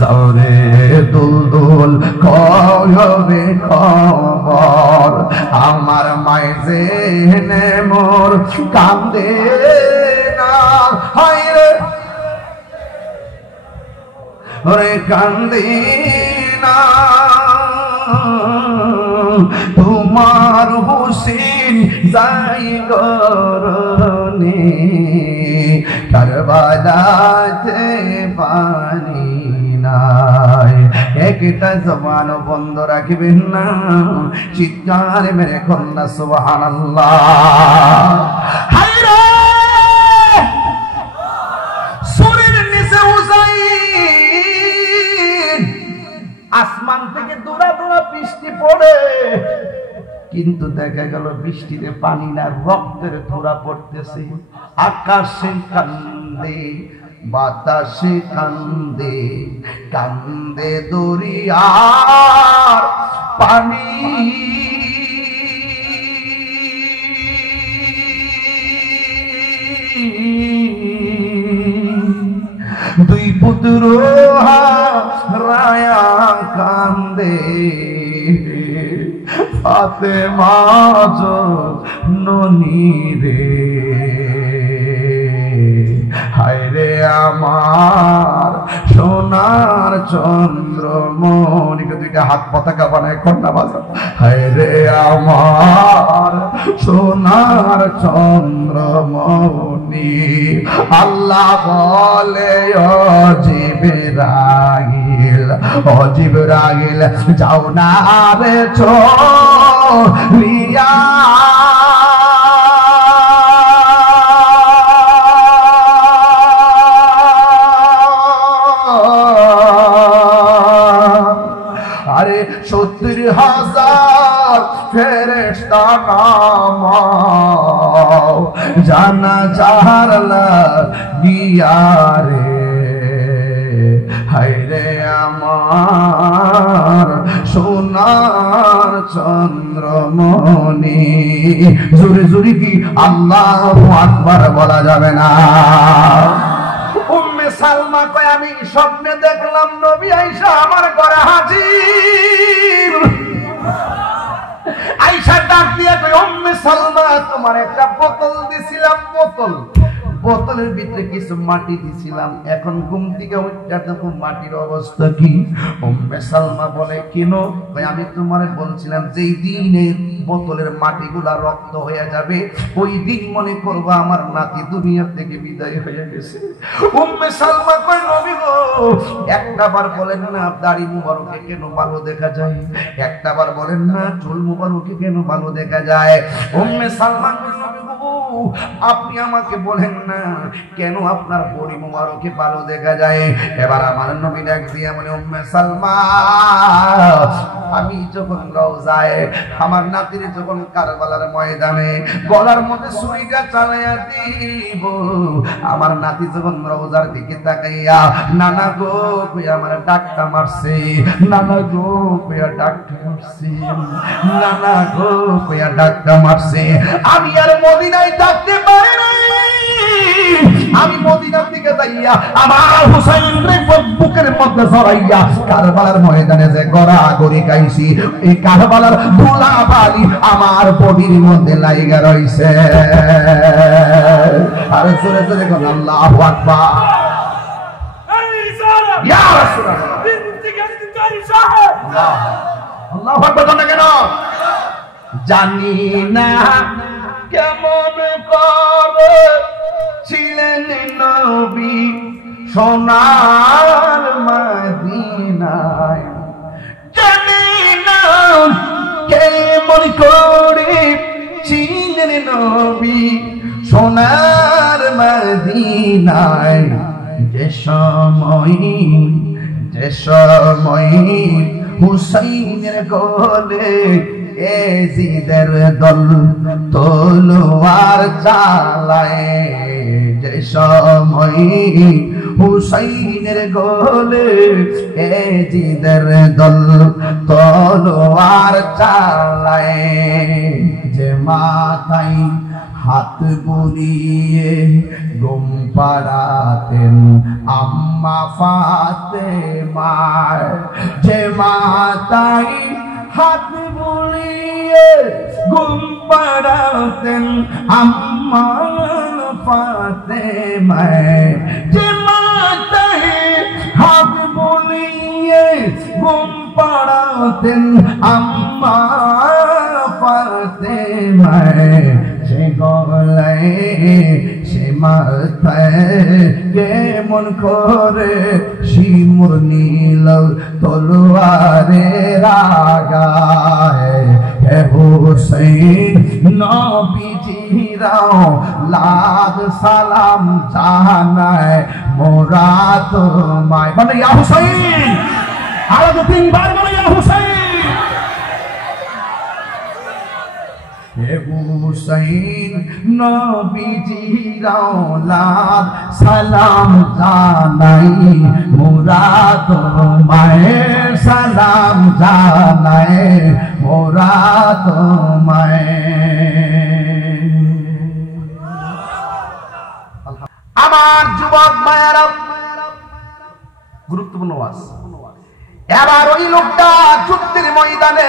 যাওরে দুলদুল কয়বে খবর আমার মাইজে নে মোর কান্দে না হায়রে ওরে কান্দে না তোমার হোসেন যাই গরনে কারবালাতে পানি নাই একটা জবান বন্ধ রাখবেন না চিৎকার মেরে কন্যা সুবহানাল্লাহ হায়রে সুরের নিচে হুসাইন আসমান থেকে দূরা দূরা বৃষ্টি পড়ে কিন্তু দেখা গেল বৃষ্টিতে পানি না রক্তের ধরা পড়তেছে আকাশে কান্দে বাতাসে কান্দে কান্দে দরিয়ার পানি দুই পুত্র রায়া কান্দে ফাতেমা ননি রে হায়রে আমার সোনার চন্দ্রমণি দুইটা হাত পতাকা বানায় কন্যা বাজা হায়রে আমার সোনার চন্দ্রমণি আল্লাহ বলে ও জিবরাইল যাও না রে চলিয়া আরে 70,000 ফেরেশতা নামাও জানাজার লাগিয়া রে হায়রে আমার সোনার চন্দ্রমণি জোরে জোরে কি আল্লাহু আকবার বলা যাবে না উম্মে সালমা কয় আমি স্বপ্নে দেখলাম নবী আয়েশা আমার ঘরে হাজির আয়েশা ডাক দিয়ে কয় উম্মে সালমা তোমার একটা বোতল দিছিলাম বোতলের ভিতরে কিছু মাটি দিছিলাম এখন ঘুম থেকে উঠা তো মাটির অবস্থা কি উম্মে সালমা বলে কেন আমি তোমারে বলছিলাম যেই দিনে বোতলের মাটিগুলা রক্ত হয়ে যাবে ওই দিন মনে করবা আমার নাতি দুনিয়া থেকে বিদায় হয়ে গেছে উম্মে সালমা কয় নবী গো একটাবার বলেন না দাড়ি মুবারকে কেন ভালো দেখা যায় একটাবার বলেন না চুল মুবারকে কেন ভালো দেখা যায় উম্মে সালমা নবী গো আপনি আমাকে বলেন না কেন আপনার বডি মুবারকে ভালো দেখা যায় এবার আমার নবী ডাক দিয়ে বলে উম্মে সালমা আমি যখন রওজায় আমার নাতির যখন কারবালার ময়দানে গলার মধ্যে ছুরিটা চালাইয়া দিব আমার নাতি যখন রওজার দিকে তাকাইয়া নানা গো কইয়া আমার ডাকটা মারছে নানা গো কইয়া ডাকটা মারছে নানা গো কইয়া ডাকটা মারছে আমি আর মদিনায় থাকতে পারি না আমি মদিনার দিকে যাইয়া আমার হুসাইনের বুকের মধ্যে জড়াইয়া কারবালার ময়দানে যে গড়াগড়ি গাইছি এই কারবালার ধুলাবালি আমার বডির মধ্যে লাইগা রইছে আর জোরে জোরে কোন আল্লাহু আকবার ইয়া রাসূলুল্লাহ আল্লাহু আকবার কেন জানি না কেমন করে ছিলেন নবী সোনার মদিনায় জানি না কেমন করে ছিলেন নবী সোনার মদিনায় যে সময় হুসাইনের গলে এজিদের দল তলোয়ার চালায় যে সময় হুসাইনের গলে এজিদের দল তলোয়ার চালায় যে মাথায় হাত বুলিয়ে ঘুম পাড়াতেন আম্মা ফাতেমা, যে মাতাই হাত বুলিয়ে ঘুম পাড়াতেন আম্মা ফাতেমা, যে মাতাই হাত বুলিয়ে ঘুম পাড়াতেন আম্মা ফাতেমা, সে গলায় সে মাথায় কেমন করে শিমুর নীল তলোয়ারের আগায়, হে হুসাইন নবীজিরাও লাখ সালাম জানায় মোরা তোমায়। বলে ইয়া হুসাইন, আরো দু তিনবার বলে ইয়া হুসাইন। হে হুসাইন নবীজিরাও লাখ সালাম জানাই মোরা তোমায়, সালাম জানাই মোরা তোমায়। আমার যুবক মায়েরা, গুরুত্বপূর্ণ ওয়াজ। এবার ওই লোকটা যুদ্ধের ময়দানে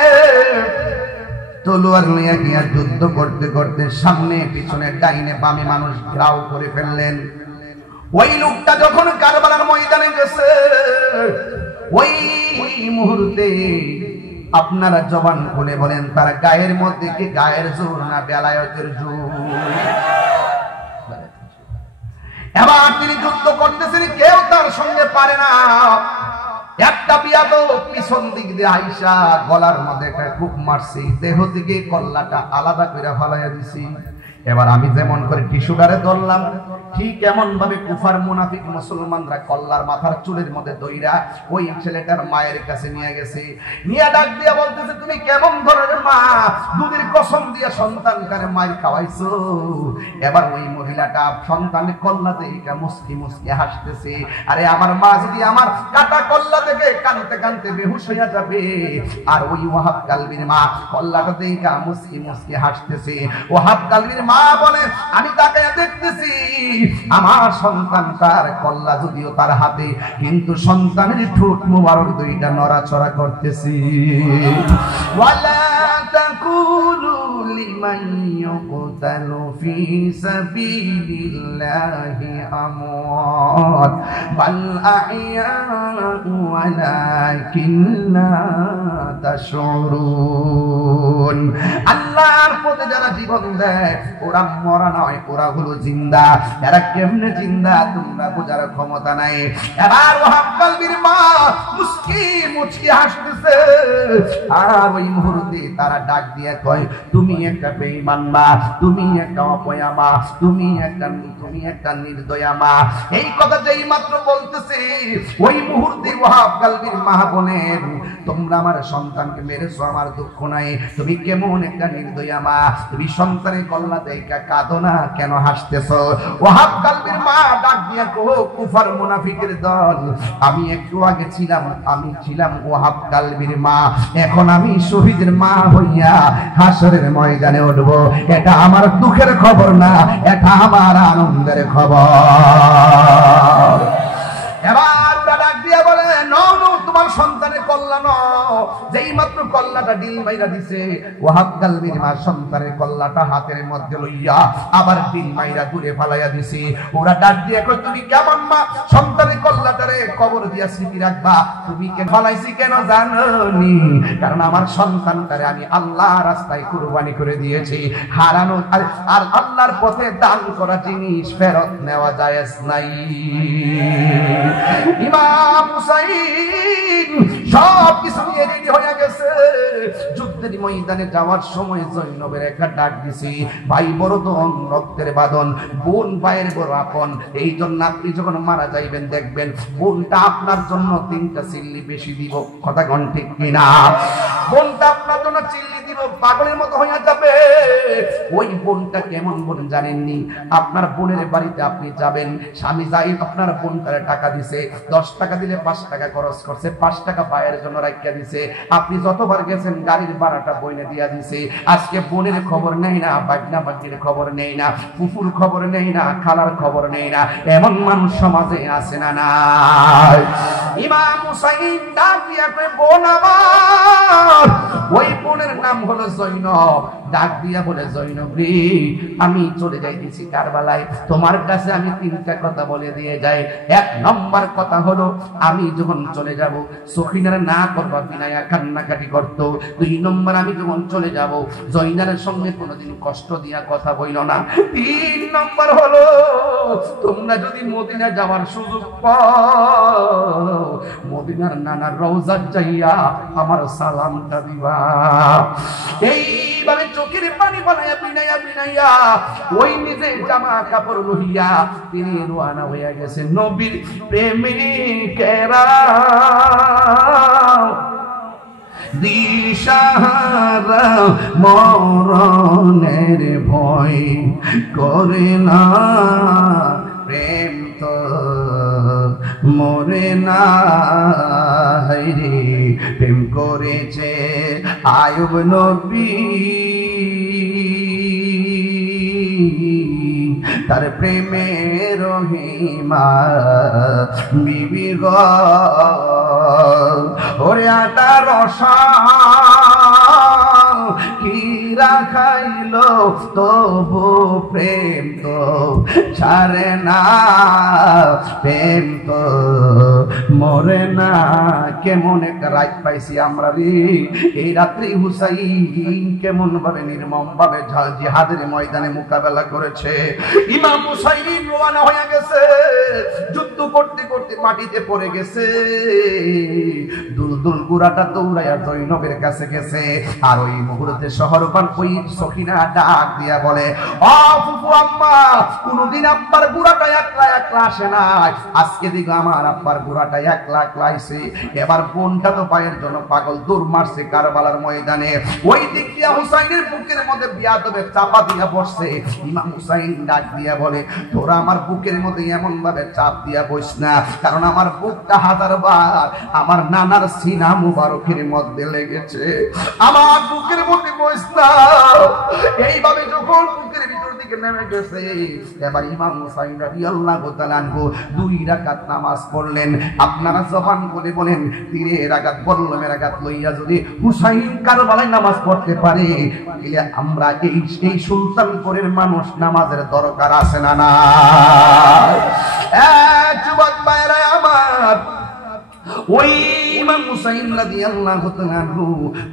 তলোয়ার লইয়া গিয়া যুদ্ধ করতে করতে সামনে পিছনে ডাইনে বামে মানুষ ঘেরাও করে ফেললেন। ওই লোকটা যখন কারবালার ময়দানে গেছে, ওই মুহূর্তে আপনারা জবান খুলে বলেন তার গায়ের মধ্যে কি গায়ের জোর না বেলায়েতের জোর? এবার তিনি যুদ্ধ করতেছেন, কেউ তার সঙ্গে পারে না। একটা বিয়াদব পিছন দিক দিয়ে আইসা গলার মধ্যে একটা কূপ মারছি, দেহ থেকে কল্লাটা আলাদা করে ফালাইয়া দিছি। এবার আমি যেমন করে টিস্যুটারে ধরলাম, ঠিক এমন ভাবে কুফার মুনাফিক মুসলমানরা কল্লার মাথার চুলের মধ্যে দইরা ওই ছেলেটার মায়ের কাছে নিয়ে গেছে। নিয়ে ডাক দিয়া বলতেছে, তুমি কেমন ধরনের মা, দুধের কসম দিয়া সন্তানটারে মায়ের খাওয়াইছো? এবার ওই মহিলাটা সন্তানের কল্লা থেকে মুস্কি মুস্কি হাসতেছে। আরে আমার মা যদি আমার কাটা কল্লা থেকে কানতে কানতে বেহুশ হইয়া যাবে, আর ওই ওয়াহাব কালবির মা কল্লাটা থেকে মুস্কি মুস্কি হাসতেছে। ওয়াহাব কালবির মা বলে, আমি তাকে দেখতেছি আমার সন্তান তার কল্লা যদিও তার হাতে, কিন্তু সন্তানের ঠোঁট মোবারক দুইটা নড়াচড়া করতেছি। ওয়ালা তাকুলু লিমান ইউকতালু ফি সাবিলিল্লাহি আমওয়াত বাল আহইয়াউ ওয়ালাকিন লা তাশউরুন। আল্লাহর পথে যারা জীবন দেয় ওরা মরা নয়, ওরা হলো জিন্দা। এরা কেমনে জিন্দা তোমরা বোঝার ক্ষমতা নাই। এবার ওয়াহাব কালবির মা মুস্কি মুচকি হাসতেছে, আর ওই মুহূর্তে তারা ডাক দিয়ে কয়, তুমি একটা বেঈমান মা, তুমি একটা অপয়া মা, তুমি একটা নির্দয়া মা। এই কথা যেই মাত্র বলতেছে, ওই মুহূর্তে ওয়াহাব কালবির মা বলেন, তোমরা আমার সন্তানকে মেরেছো, আমার দুঃখ নাই। তুমি কেমন একটা নির্দয়া মা, তুমি সন্তানের কল্লা দেখা কাঁদো না, কেন হাসতেছো? ওয়াহাব কালবির মা ডাক দিয়া কো, কুফার মুনাফিকের দল, আমি একটু আগে ছিলাম ওয়াহাব কালবির মা, এখন আমি শহীদের মা হইয়া হাসরের ময়দানে উঠবো। এটা আমার দুঃখের খবর না, এটা আমার আনন্দের খবর। এবার ডাক দিয়া বলে, নো তোমার সন্তানের কল্লা ন। যেই মাত্র কল্লাটা ডিল মাইরা দিছে, ওয়াহাব কালবির মা সন্তানের কল্লাটা হাতের মধ্যে লইয়া আবার ডিল মাইরা দূরে ফালাইয়া দিছে। ওরা ডাক দিয়ে কই, তুমি কেমন মা, সন্তানের কল্লাটারে কবর দিয়া স্মৃতি রাখবা? তুমি কে ফালাইছি কেন জানোনি? কারণ আমার সন্তানটারে আমি আল্লাহর রাস্তায় কুরবানি করে দিয়েছি। হারানো আর আল্লাহর পথে দান করা জিনিস ফেরত নেওয়া জায়েজ নাই। ইমাম হুসাইন সব কিছু নিয়ে রেডি হয়ে গেছে। যুদ্ধের ময়দানে যাওয়ার সময় জৈনবের একটা ডাক দিছি, ভাই বড় তো রক্তের বাঁধন, বোন ভাইয়ের বড় আপন। এই জন্য আপনি যখন মারা যাইবেন দেখবেন বোনটা আপনার জন্য 3টা চিল্লি বেশি দিব। কথা কোন ঠিক কিনা? বোনটা আপনার জন্য চিল্লি দিব, পাগলের মতো হয়ে যাবে। ওই বোনটা কেমন বোন জানেননি? আপনার বোনের বাড়িতে আপনি যাবেন, স্বামী যাই আপনার বোনটারে টাকা দিছে, 10 টাকা দিলে 5 টাকা খরচ করছে, 5 টাকা ভাইয়ের জন্য রাখিয়া দিছে। আপনি যতবার গেছেন গাড়ির ভাড়াটা বইনে দিয়া দিছে। আজকে বোনের খবর নেই না, বাগনা বাগনির খবর নেই না, ফুফুর খবর নেই না, খালার খবর নেই না, এমন মানুষ সমাজে আছে না নাই? ইমাম হুসাইন ডাক দিয়া কয়, বোন আমার, ওই বোনের নাম হলো জৈনব। ডাক দিয়া বলে, জৈনব রে, আমি চলে যাইতেছি কারবালায়, তোমার কাছে আমি তিনটা কথা বলে দিয়ে যাই। এক নম্বর কথা হলো, আমি যখন চলে যাব সখিনার না করবা বিনায়া কান্নাকাটি করতো। দুই নম্বর, আমি যখন চলে যাব জৈনারের সঙ্গে কোনোদিন কষ্ট দিয়া কথা বইল না। তিন নম্বর হলো, তোমরা যদি মদিনা যাওয়ার সুযোগ পাও, মদিনার নানার রওজাত যাইয়া আমার সালামটা দিবা। এইভাবে চোখের পানি বানাইয়া বিনাইয়া বিনাইয়া ওই নিজে জামা কাপড় লইয়া তিনি রওনা হইয়া গেছে নবীর প্রেমিকেরা দিশাহারা মরণের ভয় করে না, প্রেম তো মরে না। রে প্রেম করেছে আয়ুব নবী, তার প্রেমে রহিমা বিবি গো, ওরে আটা রসা কিরা খাইল তবু প্রেম তো ছাড়ে না, প্রেম তো মরে না। কেমন একটা রাত পাইছি আমরা রে, এই রাত্রি হুসাইন কেমন ভাবে নির্মম ভাবে জিহাদের ময়দানে মোকাবেলা করেছে। ইমাম হুসাইন রওনা হয়ে গেছে, যুদ্ধ করতে করতে মাটিতে পড়ে গেছে। দুলদুল গুড়াটা দৌড়াইয়া জৈনবের কাছে গেছে। আর ওই মুহূর্তে শহরপান ওই সখিনা ডাক দিয়া বলে, ও ফুফু আম্মা, কোনদিন আব্বার গুড়াটা একলা একলা আসে নাই, আজকে দিকে আমার আব্বার গুড়াটা একলা একলা আইছে। এবার বোনটা তো পায়ের জন্য পাগল, দূর মারছে কারবালার ময়দানে। ওই দিক দিয়া হুসাইনের বুকের মধ্যে বিয়াদবে চাপা দিয়া বসছে। ইমাম হুসাইন ডাক দিয়া বলে, তোরা আমার বুকের মধ্যে এমন ভাবে চাপ দিয়া বস না, কারণ আমার বুকটা হাজারবার আমার নানার সিনা মুবারকের মধ্যে লেগেছে, আমার বুকের মধ্যে বস না। এইভাবে যখন বুকের ভিতর দিকে নেমে গেছে, এবার ইমাম হুসাইন রাদিয়াল্লাহু তাআলা আনহু 2 রাকাত নামাজ পড়লেন। আপনারা জবান বলে বলেন, 3 রাকাত বল্লমের রাকাত লইয়া যদি হুসাইন কারবালায় নামাজ পড়তে পারে, তাহলে আমরা এই সুলতানপুরের মানুষ নামাজের দরকার আছে না না? যুবক ভাইরা আমার, ওই ইমাম হুসাইন রাদিয়াল্লাহু তাআলা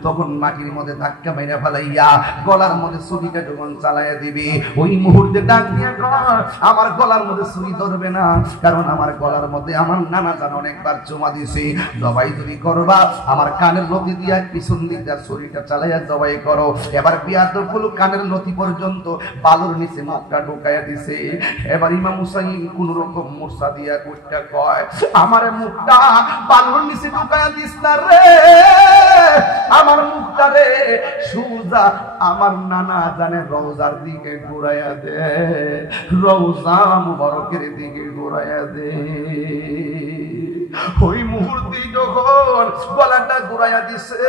তখন মাটির মধ্যে ধাক্কা মেরে ফেলাইয়া গলার মধ্যে ছুরিটা যখন চালাইয়া দিবে, ওই মুহূর্তে ডাক দিয়া কয়, আমার গলার মধ্যে ছুরি ধরবে না, কারণ আমার গলার মধ্যে আমার নানা জান অনেকবার চুমা দিছে। জবাই যদি করবা, আমার কানের লতি দিয়া পিছন দিক দিয়ে ছুরিটা চালাইয়া জবাই করো। এবার বিয়াদবগুলো কানের লতি পর্যন্ত বালুর নিচে মুখটা ঢুকাইয়া দিছে। এবার ইমাম হুসাইন কোন রকম মূর্ছা দিয়া কইটা কয়, আমার মুখটা বালুর নিচে ঢুকাইয়া দিস না রে, আমার মুখটা রে সুজা আমার নানা জানে রওজার দিকে ঘুরাইয়া দে, রওজা মুবারকের দিকে ঘুরাইয়া দে। ওই মুহূর্তে যখন গলাটা ঘুরাইয়া দিছে,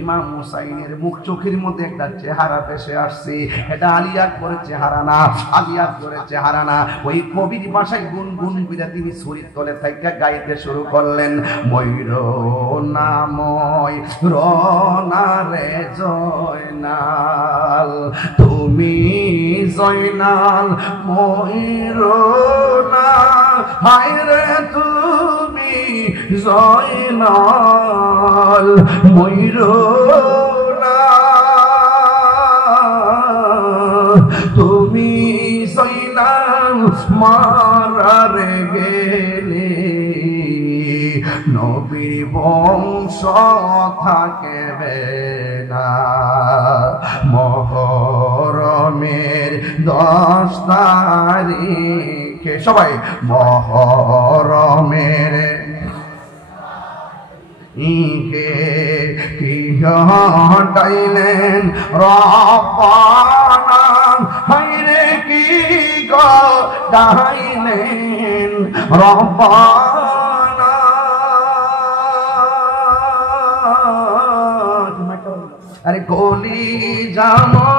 ইমাম হুসাইনের মুখ চোখের মধ্যে একটা চেহারা ভেসে আসছে। এটা আলী আকবরের চেহারা না, আলী আকবরের চেহারা না। ওই কবির ভাষায় গুনগুন করে তিনি ছুরির তলে থেকে গাইতে শুরু করলেন, ময়ূর নাময় রনারে জয়নাল, তুমি জয়নাল ময়ূর না, হায় রে তুমি জয়নাল ময়ূর না, তুমি জয়নাল মারারে গেলে নবীর বংশ থাকবে না। মহরমের 10 তারিখে সবাই মহরমের ইকে কি হটাইলেন রব্বানা, হায়রে কি গটাইলেন রব্বানা। আরে কলি জামো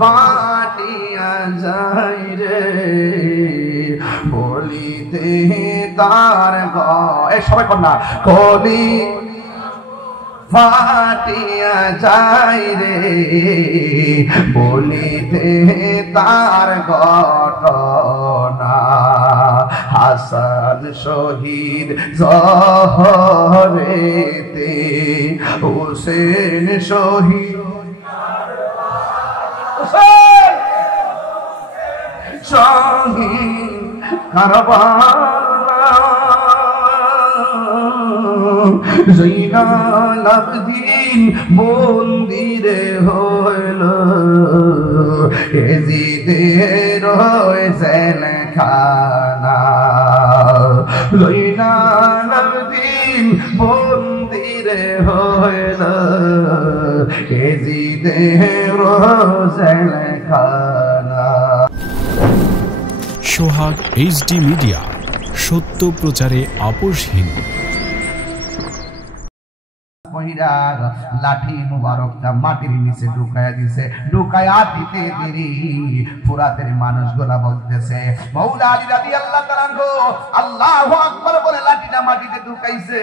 পাটিয়া যাই রে বলিতে তার এ সবাই কর না কলি ফাটিয়া যাই রে বলিতে তার ঘটনা হাসান শহীদ জহরেতে হোসেন শহীদ শহীদ কারবালা জৈনাল আবদিন মন্দিরে হইল এজিদের জেলখানা জৈনাল আবদিন মন্দিরে হইল এজিদের জেলখানা। সোহাগ এইচডি মিডিয়া, সত্য প্রচারে আপোষহীন। লাঠি মুবারকটা মাটির নিচে ঢুকায়া দিছে, ঢুকায়া দিতে দেরি ফুরাতের মানুষগুলা বলতেছে মাওলা আলী রাদিয়াল্লাহু তাআলা আনহু আল্লাহু আকবার বলে লাঠিটা মাটিতে ঢুকাইছে।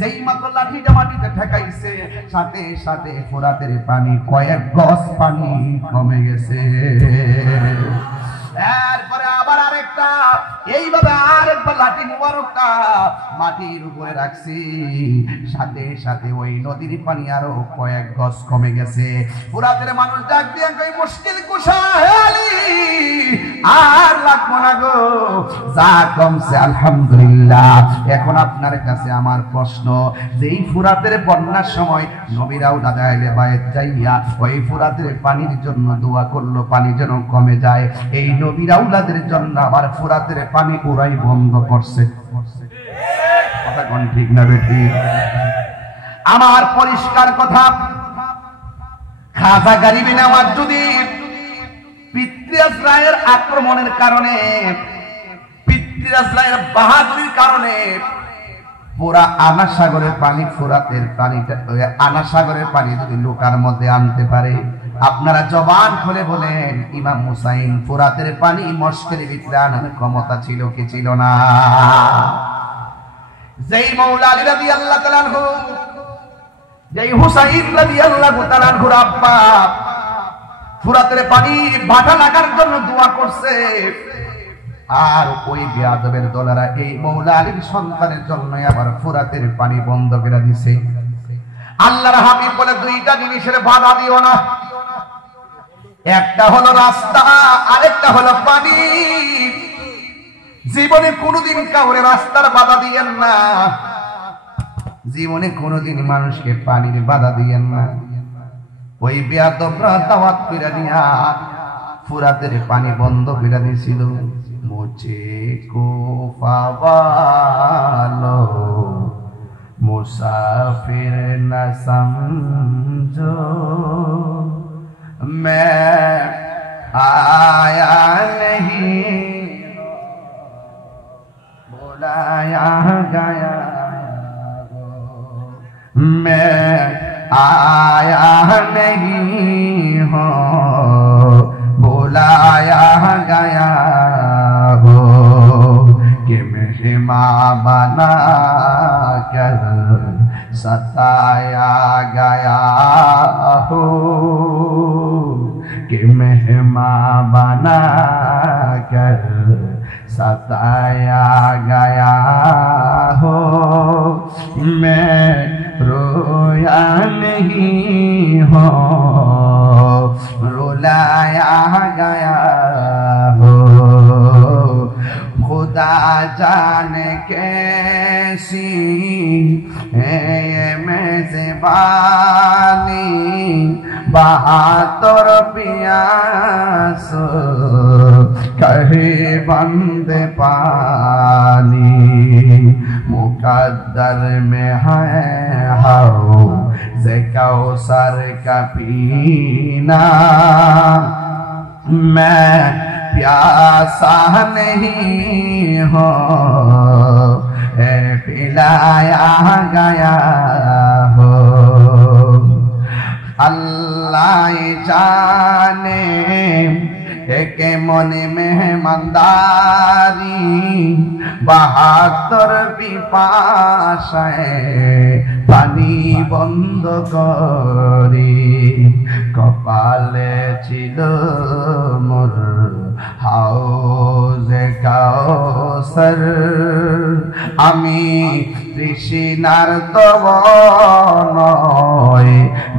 যেই মাত্র লাঠিটা মাটিতে ঠেকাইছে সাথে সাথে ফুরাতের পানি কয়েক গজ পানি কমে গেছে। এরপরে আবার আরেকটা এইভাবে আরেকবার লাঠি মুবারকটা মাটির উপরে রাখছি, সাথে সাথে ওই নদীর পানি আরো কয়েক গজ কমে গেছে। ফুরাতের মানুষ ডাক দিয়ে কই মুশকিল কুশা হে আলী আর লাগবো না গো, যা কমছে আলহামদুলিল্লাহ। এখন আপনার কাছে আমার প্রশ্ন, যেই ফুরাতের বন্যার সময় নবীরাও দাঁড়াইলে বাইরে যাইয়া ওই ফুরাতের পানির জন্য দোয়া করলো পানি যেন কমে যায়, এই নবীর আওলাদের জন্য আবার ফুরাতের পানি পুরাই বন্ধ করছে। কথা কোন ঠিক না বেটি? আমার পরিষ্কার কথা, খাজা গরিবী নওয়াজ যদি পিতৃরাজ রায়ের আক্রমণের কারণে, পিতৃরাজ রায়ের বাহাদুরির কারণে পুরা আনা সাগরের পানি, ফুরাতের পানিটা আনা সাগরের পানি যদি লোকার মধ্যে আনতে পারে, আপনারা জবান খুলে বলেন ইমাম হুসাইন ফুরাতের পানি মস্কের ভিতরে আনার ক্ষমতা ছিল কি ছিল না? যেই মাওলা আলী রাদিয়াল্লাহু তাআলা আনহু, যেই হুসাইন রাদিয়াল্লাহু তাআলা আনহুর আব্বা ফুরাতের পানি ভাটা লাগার জন্য দোয়া করছে, আর ওই বেয়াদবের দলেরা এই মাওলা আলীর সন্তানের জন্য আবার ফুরাতের পানি বন্ধ করে দিছে। আল্লাহর হাবিব বলে দুইটা জিনিসের বাধা দিও না, একটা হলো রাস্তা, আরেকটা হলো পানি। জীবনে কোনোদিন কাউরে রাস্তার বাধা দিয়েন না, জীবনে কোনোদিন মানুষকে পানির বাধা দিয়েন না। ওই বেয়াদবরা দাওয়াত করে নিয়া ফুরাতের পানি বন্ধ করে দিয়েছিল। মুঝে কো পাওয়ালো মুসাফির না সমঝো, मैं आया नहीं बुलाया गया, मैं आया नहीं हूँ बुलाया गया हो, कि मेहमान बना कर सताया गया हो, कि मेहमान बना कर सताया गया हो, मैं रोया नहीं हूँ रुलाया गया हो। खुदा जाने कैसी है मेज़बानी, बहादुर प्यास कहे बंद पानी, मुकद्दर में है हाउ से कौसर का पीना, मैं प्यासा नहीं हूँ पिलाया गया हो। अल्लाह নাই জানে একে মনে মেহমানদারি 72 পিপাসায় পানি বন্ধ করে কপালে ছিল মোর হাউজে কাউসার আমি তৃষ্ণার তবনয়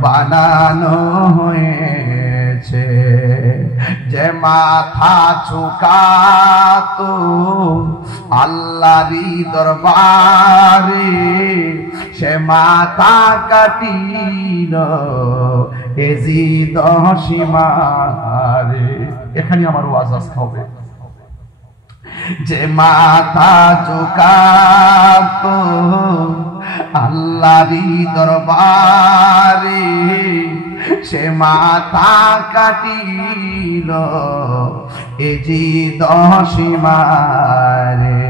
বানানো হয়েছে যে মাথা ঝুকাতো আল্লাহরই দরবারে সে মাথা কাটিল এজিদ সীমারে। এখানে আমার ওয়াজ আসতে হবে। যে মাথা ঝুকাতো আল্লাহরই দরবারে সে মাথা কাটিল এজিদ সীমারে।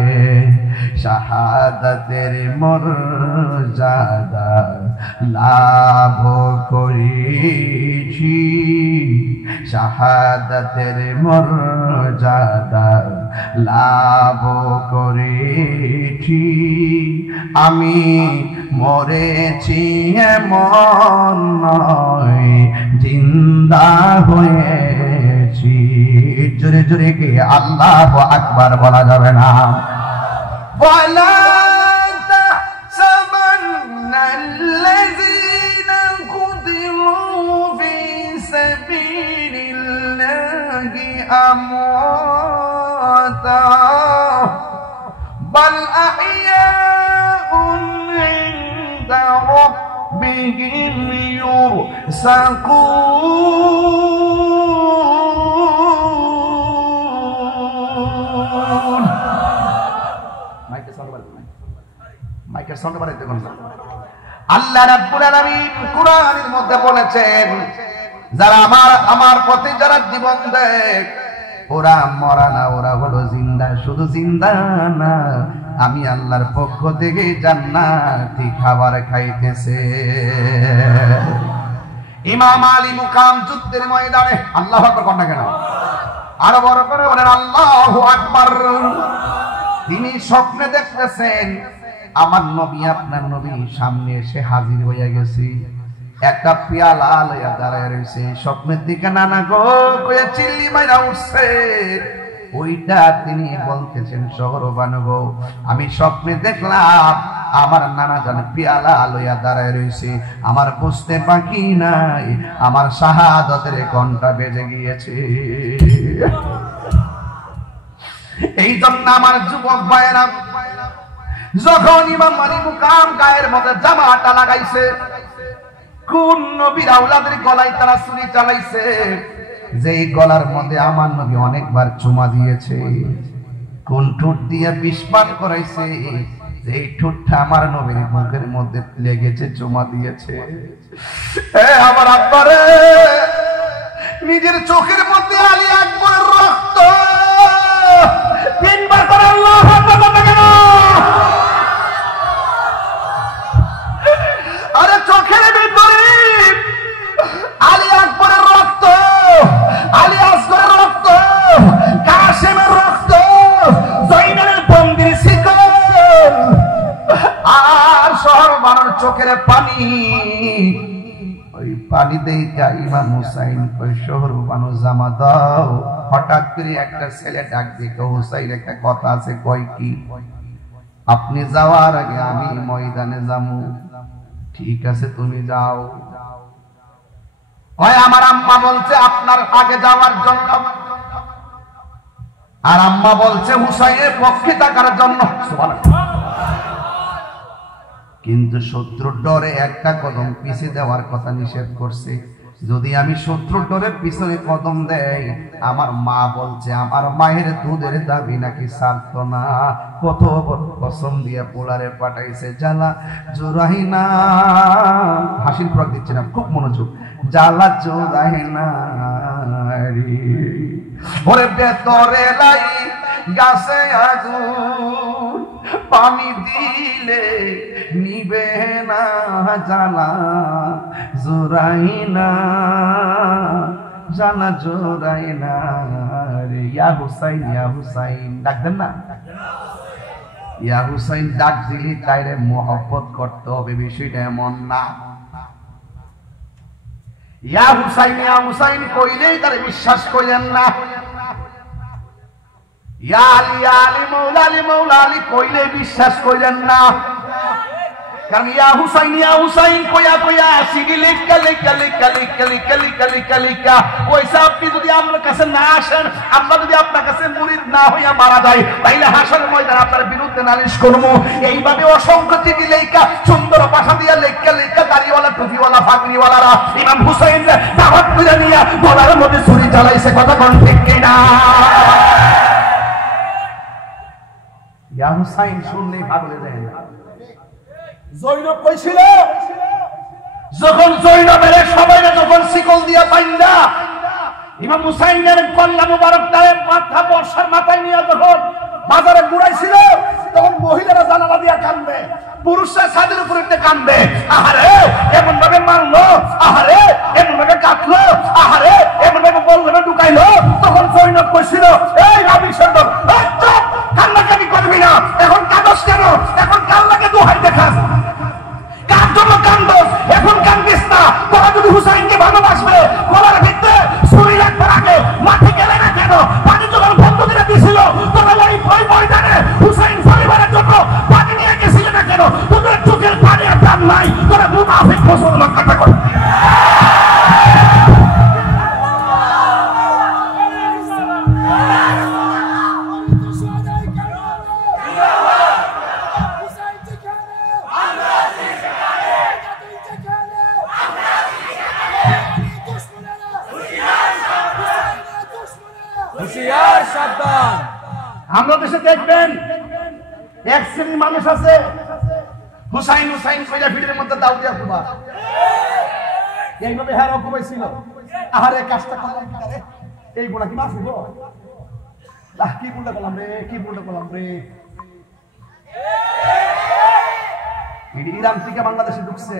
শাহাদাতের মর্যাদা লাভ করেছি শাহাদাতের মর্যাদা লাভ করেছি আমি মরেছি এমন নয় জিন্দা হয়েছি। জোরে জোরে কে আল্লাহু আকবার বলা যাবে না? ولا تحسبن الذين قتلوا في سبيل الله أمواتا بل أحياء عند ربهم يرزقون। মাইকের সাউন্ড বাড়াইতে কোন আল্লাহ রাব্বুল আলামিন কুরআনের মধ্যে বলেছেন যারা আমার পথে যারা জীবন দেয় ওরা মরা না, ওরা হলো জিন্দা। শুধু জিন্দা না, আমি আল্লাহর পক্ষ থেকে জান্নাতি খাবার খাইতেছে। ইমাম আলী মুকাম যুদ্ধের ময়দানে আল্লাহু আকবার কোনটা কেন আরো বড় করে বলেন আল্লাহু আকবার। তিনি স্বপ্নে দেখতেছেন আমার নবী আপনার নবী সামনে এসে হাজির হইয়া গেছে, একটা পেয়ালা লইয়া দাঁড়ায় রয়েছে। স্বপ্নের দিকে নানা গো কইয়া চিল্লি মাইরা উঠছে। ওইটা তিনি বলতেছেন শহরবানু গো আমি স্বপ্নে দেখলাম আমার নানা জান পেয়ালা লইয়া দাঁড়ায় রয়েছে, আমার বুঝতে বাকি নাই আমার শাহাদাতের ঘন্টা বেজে গিয়েছে। এই জন্য আমার যুবক ভাইয়েরা যখন ইমাম আলী মুকাম গায়ের মধ্যে জামাটা লাগাইছে, কোন নবীর আওলাদের গলায় তারা ছুরি চালাইছে, যেই গলার মধ্যে আমার নবী অনেকবার চুমা দিয়েছে, কোন ঠোঁট দিয়ে বিষপাত করাইছে, যেই ঠোঁটটা আমার নবীর মুখের মধ্যে লেগেছে চুমা দিয়েছে। আমার আব্বারে নিজের চোখের মধ্যে আলী আকবরের রক্ত তিনবার করে আল্লাহু আকবার কেন? আরে চোখের ভিতরে আলী আকবরের রক্ত, আলী আসগরের রক্ত, কাসেমের রক্ত, জয়নালের বন্দির শিকল আর শহর বানার চোখের পানি। ওই পানি দেখা ইমাম হুসাইন ওই শহর বানু জামা দাও। হঠাৎ করে একটা ছেলে ডাক দিয়ে হুসাইন একটা কথা আছে, কয় কি? আপনি যাওয়ার আগে আমি ময়দানে যাবো। ঠিক আছে তুমি যাও। আমার আম্মা বলছে আপনার আগে যাওয়ার জন্য, আর আম্মা বলছে হুসাইনের পক্ষে থাকার জন্য। কিন্তু শত্রুর ডরে একটা কদম পিছিয়ে দেওয়ার কথা নিষেধ করছে। যদি আমি শত্রুর ডরে পিছনে কদম দেই, আমার মা বলছে আমার মায়ের দুধের দাবি নাকি ছাড়তো না। কত বড় কসম দিয়ে পোলারে পাঠাইছে, জ্বালা জোরাই না। হাসির প্রয়োগ দিচ্ছে না, খুব মনোযোগ। জ্বালা জোরাই না রে ওরে ভেতরে লাই গাছে আগুন পানি দিলে নিবে না জ্বালা জোরাই না জানা জোরাই না রে ইয়া হুসাইন ডাক দেন না ইয়া হুসাইন ডাক দিলে তাইরে মোহব্বত করতে হবে বিষয়টা এমন না ইয়া হুসাইন কইলেই তারে বিশ্বাস কইলেন না ইয়া আলী মৌলা আলী কইলে বিশ্বাস কইলেন না কারণ ইয়া হুসাইন কইয়া সিডি লিখা কইসা আপনি যদি আমার কাছে না আসেন আমরা যদি আপনার কাছে মুরিদ না হইয়া মারা যায় তাইলে হাসরের ময়দানে আপনার বিরুদ্ধে নালিশ করব এইভাবে অসংখ্য চিঠি লেখা সুন্দর ভাষা দিয়া লেখা দাড়িওয়ালা টুপিওয়ালা ফাগড়িওয়ালারা ইমাম হুসাইন দাওয়াত করে নিয়া গলার মধ্যে ছুরি চালাইছে কথা কোন ঠিক কিনা ইয়া হুসাইন শুনলেই পাগলে যায় না জৈনব কইছিল যখন জৈনবের সবাইরে যখন শিকল দিয়া বাইন্দা ইমাম হুসাইনের কল্লা মুবারক তারে মাথা বর্ষার মাথায় নিয়ে যখন বাজারে ঘুরাইছিল তখন মহিলারা জানালা দিয়া কান্দে, পুরুষরা ছাদের উপরে উঠে কান্দে, আহারে এমন ভাবে মারলো, আহারে এমন ভাবে কাটলো, আহারে এমন ভাবে বললো ঢুকাইলো। তখন জৈনব কইছিল এই রাবি সর্দার কান্নাকাটি করবি না, এখন কাঁদস কেন, এখন কান্নাকে দোহাই দেখাস, কার জন্য কান্দস, এখন কান্দিস না। তোরা যদি হুসাইনকে ভালোবাসবে গলার ভিতরে ছুরি রাখবার আগে মাঠে গেলে না কেন? পানি যখন বন্ধ করে দিছিল তোরা ওই ময়দানে হুসাইন পরিবারের জন্য পানি নিয়ে গেছিলে না কেন? তোদের চোখের পানি আর দাম নাই, তোরা মুনাফিক মুসলমান কথা কর। আমরা দেশে দেখবেন এক শ্রেণীর মানুষ আছে হুসাইন হুসাইন কইরা ভিড়ের মধ্যে দাও দিয়া খুবা এইভাবে হ্যাঁ রকমাইছিল। আহারে কাজটা করলাম রে, এই গুণা কি মাফ হইব? কি ভুলটা করলাম রে, কি ভুলটা করলাম রে। ইরান থেকে বাংলাদেশে ঢুকছে,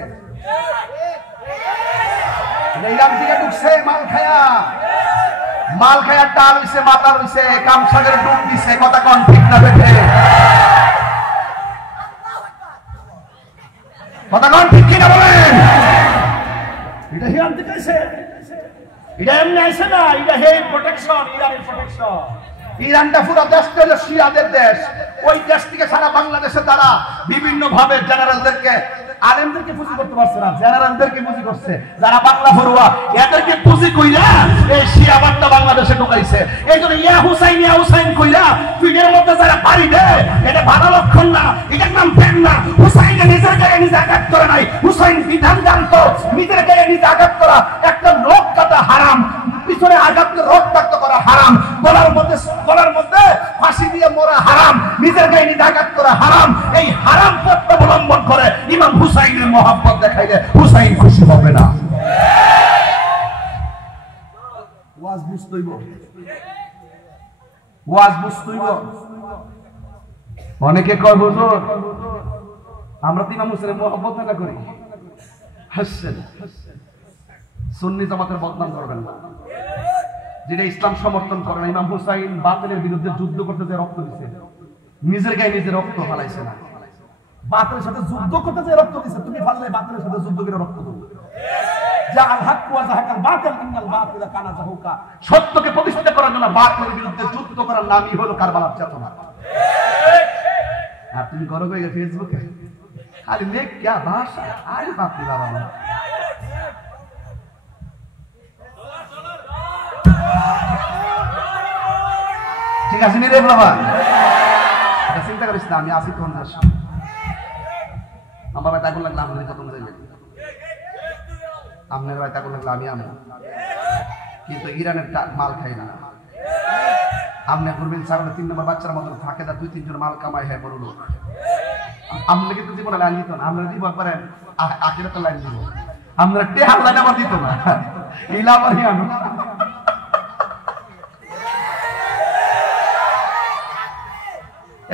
ইরান থেকে ঢুকছে মাল খায়া টাল হইছে, মাথা হইছে, কামসাগের ডুব দিছে, কথা কোন ঠিক না বেঠে? কথা কোন ঠিক কিনা বলেন? এটা হিরান থেকে আইছে, এটা এমনি আইছে না, এটা হে প্রোটেকশন, ইরানের প্রোটেকশন। ইরানটা পুরো দেশটা হলো শিয়াদের দেশ, ওই দেশ থেকে সারা বাংলাদেশে তারা বিভিন্ন ভাবে জেনারেলদেরকে আলেমদেরকে পুঁজি করতে পারছে না, জেনারেলদেরকে পুঁজি করছে, যারা বাংলা পড়ুয়া এদেরকে পুঁজি কইরা এই শিয়াবাদটা বাংলাদেশে ঢুকাইছে। এই জন্য ইয়া হুসাইন কইরা ফিডের মধ্যে যারা পারি দেয় এটা ভালো লক্ষণ না, এটার নাম প্রেম না। হুসাইন নিজের গায়ে নিজে আঘাত করে নাই, হুসাইন বিধান জানতো নিজের গায়ে নিজে আঘাত করা একটা লোক কাটা হারাম, পিছনে আঘাত করে রক্তাক্ত করা হারাম, গলার মধ্যে ফাঁসি দিয়ে মরা হারাম, নিজের গায়ে নিজে আঘাত করা হারাম। এই হারাম পথ অবলম্বন করে ইমাম হুসাইনের মহব্বত দেখাইলে হুসাইন খুশি হবে না। ওয়াজ বুঝতেইব, ওয়াজ বুঝতেইব। অনেকে কয় হুজুর আমরা তো ইমাম হুসাইনের মহব্বত না করি, হাসছেন। সুন্নি জামাতের বদনাম করবেন না, যেটা ইসলাম সমর্থন করে না। ইমাম হুসাইন বাতিলের বিরুদ্ধে যুদ্ধ করতে যে রক্ত দিছে, নিজের গায়ে নিজে রক্ত ফেলাইছে না। বাতিলের সাথে যুদ্ধ করতে যে রক্ত দিছে, তুমি পারলে বাতিলের সাথে যুদ্ধ করে রক্ত দেবো। যা আল হক ওয়া যাহাকাল বাতিল ইন্নাল বাতিলা কানা যাহুকা, সত্যকে প্রতিষ্ঠা করার জন্য বাতিলের বিরুদ্ধে যুদ্ধ করার নামই হলো কারবালার চেতনা। আর তুমি করো গো ফেসবুকে খালি লেখ क्या ভাষা, আরে বাপ রে বাবা। ঠিক আছে নি রে বাবা, চিন্তা করিস না, আমি আসি তখন আসি। আমার ভাই তাকে লাগলে আপনি যখন যাইবেন, আপনার ভাই তাকে লাগলে আমি কিন্তু ইরানের মাল খাই না। আপনি করবেন ছাগলে 3 নম্বর বাচ্চার মতন থাকে না, 2-3 জন মাল কামাই হয় বড় লোক। আপনি কিন্তু জীবনে লাইন দিত না, আপনারা দিব পারেন আখিরাতে লাইন দিব, আপনারা টেহার লাইন আবার দিত না, ইলা আবার আনো।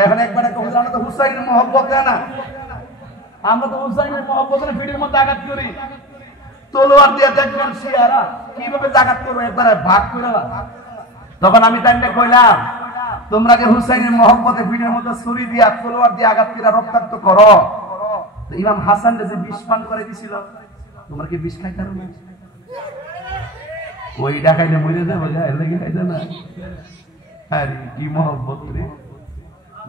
এখন একবার আমরা তো হুসাইনের মহব্বত না, আমরা তো হুসাইনের মহব্বতের ভিড়ের মধ্যে আঘাত করি। তলোয়ার দিয়ে দেখবেন শিয়ারা কিভাবে আঘাত করবো, একবারে ভাগ করে। তখন আমি তাই কইলাম, তোমরা যে হুসাইনের মহব্বতের ভিড়ের মধ্যে ছুরি দিয়া তলোয়ার দিয়ে আঘাত করে রক্তাক্ত করো, ইমাম হাসান যে বিষ পান করে দিছিল, তোমরা কি বিষ খাইতে পারো না? ওই ডাকাইলে মরে যাবো, লেগে খাইতে না। আরে কি মহব্বত রে!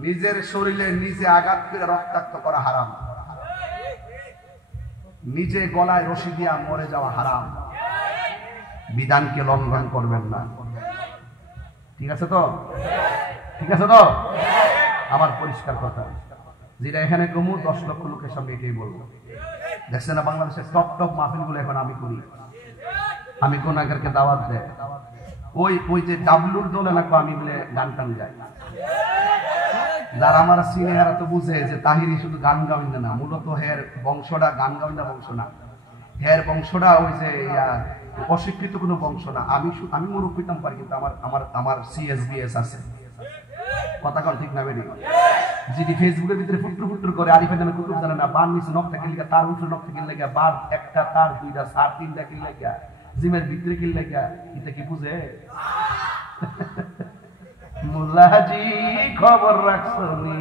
নিজের শরীরে নিজে আঘাত করে রক্তাক্ত করা হারাম, নিজে গলায় রশি দিয়া মরে যাওয়া হারাম। বিধানকে লঙ্ঘন করবেন না, ঠিক আছে তো? ঠিক আছে তো? আমার পরিষ্কার কথা, যেটা এখানে কমু 10 লক্ষ লোকের সামনে এটাই বলবো। দেখছেন না বাংলাদেশের টপ টপ মাহফিল গুলো এখন আমি করি, আমি গুনাহগারকে দাওয়াত দেয়। ওই যে ডাবলুর দলে লাগবো আমি বলে গান টান যাই। যারা আমার সিনিয়ররা তো বুঝে যে তাহিরি শুধু গান গাওয়াইন না, মূলত হের বংশটা গান গাওয়াইনা বংশ না, হের বংশটা ওই যে অস্বীকৃত কোনো বংশ না। আমি মুরব্বিতাম পারি, কিন্তু আমার CSBS আছে। কথা কন ঠিক না বেরি? যদি ফেসবুকের ভিতরে ফুটুর করে আরিফের নামে কুতুব জানে না, বার নিচে নখ থেকে লিখা, তার উঠে নখ থেকে লেখা, বার একটা তার দুইটা সার তিনটা কিল লেখা, জিমের ভিতরে কিল লেখা, এটা কি বুঝে? মুল্লাজি খবর রাখছনি,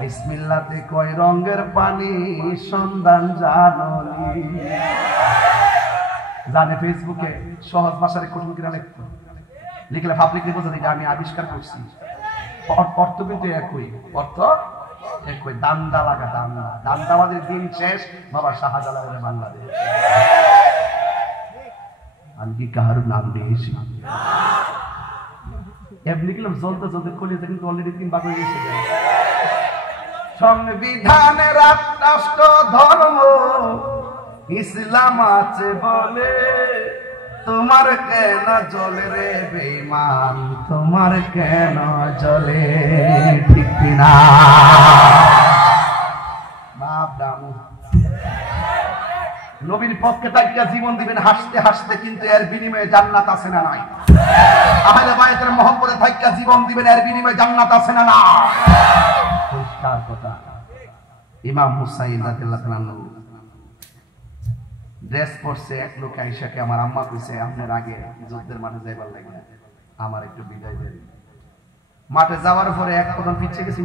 বিসমিল্লাতে কয় রঙের পানি সন্ধান জাননি। জানে ফেসবুকে সহজ ভাষার কঠিন কিনা লিখতো, লিখলে পাবলিকলি বোঝা যায় আমি আবিষ্কার করছি। অর্থ কিন্তু একই, অর্থ একই। দান্দা লাগা, দান্দা, দান্দাবাদের দিন শেষ বাবা শাহজালালের বাংলাদেশ। আমি কাহার নাম দিয়েছি এমনি গেলাম চলতে চলতে কলিতে, কিন্তু অলরেডি 3 ভাগ হয়ে গেছে। সংবিধানের রাষ্ট্র ধর্ম ইসলাম আছে বলে তোমার কেন জ্বলে রে বেঈমান, তোমার কেন জ্বলে? ঠিক না বাপ দামু? নবীর পক্ষে তাকিয়া জীবন দিবেন হাসতে হাসতে, কিন্তু এর বিনিময়ে জান্নাত আছে না নাই? আহলে বায়তের মহব্বতে তাকিয়া জীবন দিবেন, এর বিনিময়ে জান্নাত আছে না না? পরিষ্কার কথা। ইমাম হুসাইন রাদিয়াল্লাহু তাআলা ড্রেস পরছে, এক লোক আয়েশাকে আমার আম্মা কইছে আপনার আগে যুদ্ধের মাঠে যাইবার লাগে আমার একটু বিদায় দেন। মাঠে যাওয়ার পরে এক কদম পিছিয়ে গেছি।